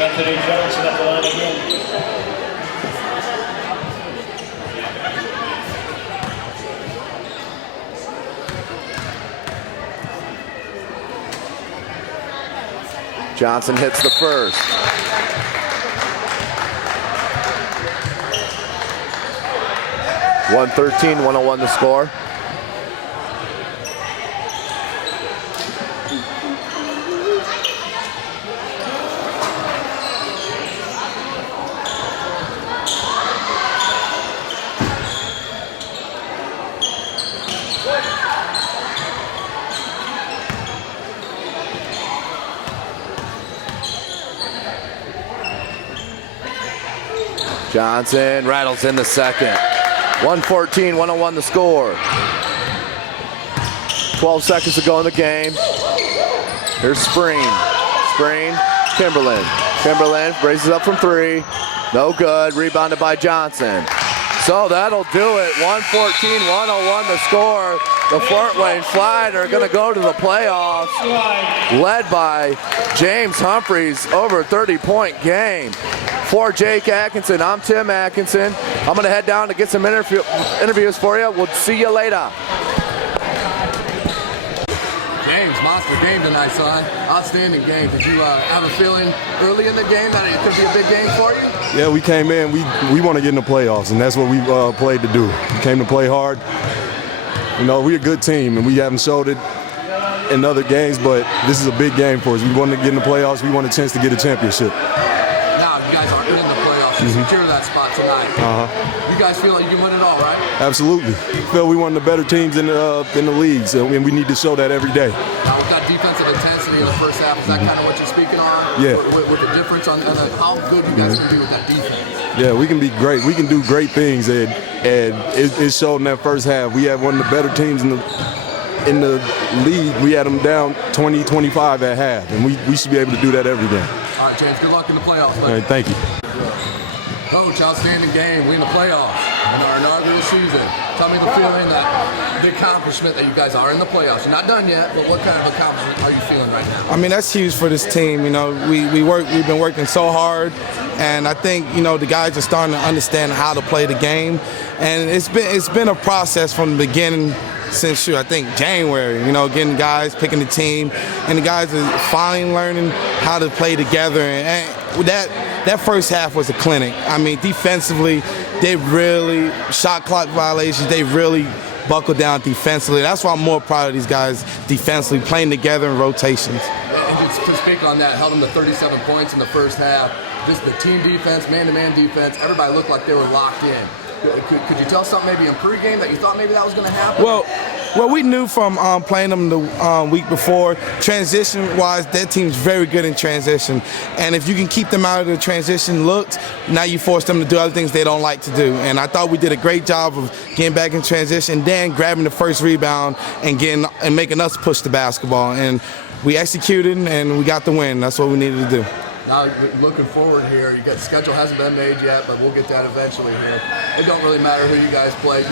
Anthony Johnson at the line again. Johnson hits the first. (113-101) the score. Johnson rattles in the second. 114-101 the score. 12 seconds to go in the game. Here's Spring. Kimberlin. Kimberlin raises up from three. No good. Rebounded by Johnson. So that'll do it. 114-101 the score. The Fort Wayne Flite are going to go to the playoffs, led by James Humphreys, over a 30-point game. For Jake Atkinson, I'm Tim Atkinson. I'm going to head down to get some interviews for you. We'll see you later. James, monster game tonight, son. Outstanding game. Did you have a feeling early in the game that it could be a big game for you? Yeah, we came in. We want to get in the playoffs, and that's what we played to do. We came to play hard. You know, we're a good team, and we haven't showed it in other games, but this is a big game for us. We want to get in the playoffs. We want a chance to get a championship. Now, you guys aren't in the playoffs. You secure that spot tonight. You guys feel like you can win it all, right? Absolutely. We feel we're one of the better teams in the league, so, and we need to show that every day. Now, with that defensive intensity in the first half, is that kind of what you're speaking on? Yeah. With the difference on how good you guys can be with that defense? Yeah, we can be great. We can do great things, and it showed in that first half. We had one of the better teams in the league. We had them down 20-25 at half, and we should be able to do that every game. All right, James, good luck in the playoffs. All right, thank you. Coach, outstanding game. We in the playoffs in our inaugural season. Tell me the feeling, the accomplishment that you guys are in the playoffs. You're not done yet, but what kind of accomplishment are you feeling right now? I mean, that's huge for this team. You know, we've been working so hard, and I think, you know, the guys are starting to understand how to play the game, and it's been a process from the beginning since I think January. You know, getting guys, picking the team, and the guys are finally learning how to play together. And that first half was a clinic. I mean, defensively, they really shot clock violations. They really buckled down defensively. That's why I'm more proud of these guys defensively, playing together in rotations. And to speak on that, held them to 37 points in the first half. Just the team defense, man-to-man defense, everybody looked like they were locked in. Could you tell something maybe in pregame that you thought maybe that was going to happen? Well, we knew from playing them the week before, transition-wise, that team's very good in transition. And if you can keep them out of the transition looks, now you force them to do other things they don't like to do. And I thought we did a great job of getting back in transition, then grabbing the first rebound and making us push the basketball. And we executed, and we got the win. That's what we needed to do. Now, looking forward here, the schedule hasn't been made yet, but we'll get that eventually here. It don't really matter who you guys play.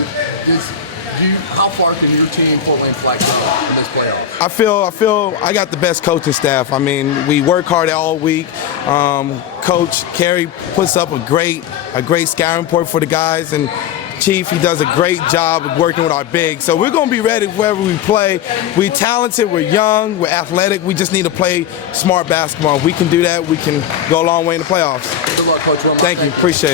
How far can your team, Fort Wayne Flite, go in this playoffs? I feel I got the best coaching staff. I mean, we work hard all week. Coach Carey puts up a great scouting report for the guys, and Chief, he does a great job of working with our bigs. So we're going to be ready wherever we play. We're talented, we're young, we're athletic. We just need to play smart basketball. If we can do that, we can go a long way in the playoffs. Good luck, Coach Wilmot. Thank you. Appreciate it.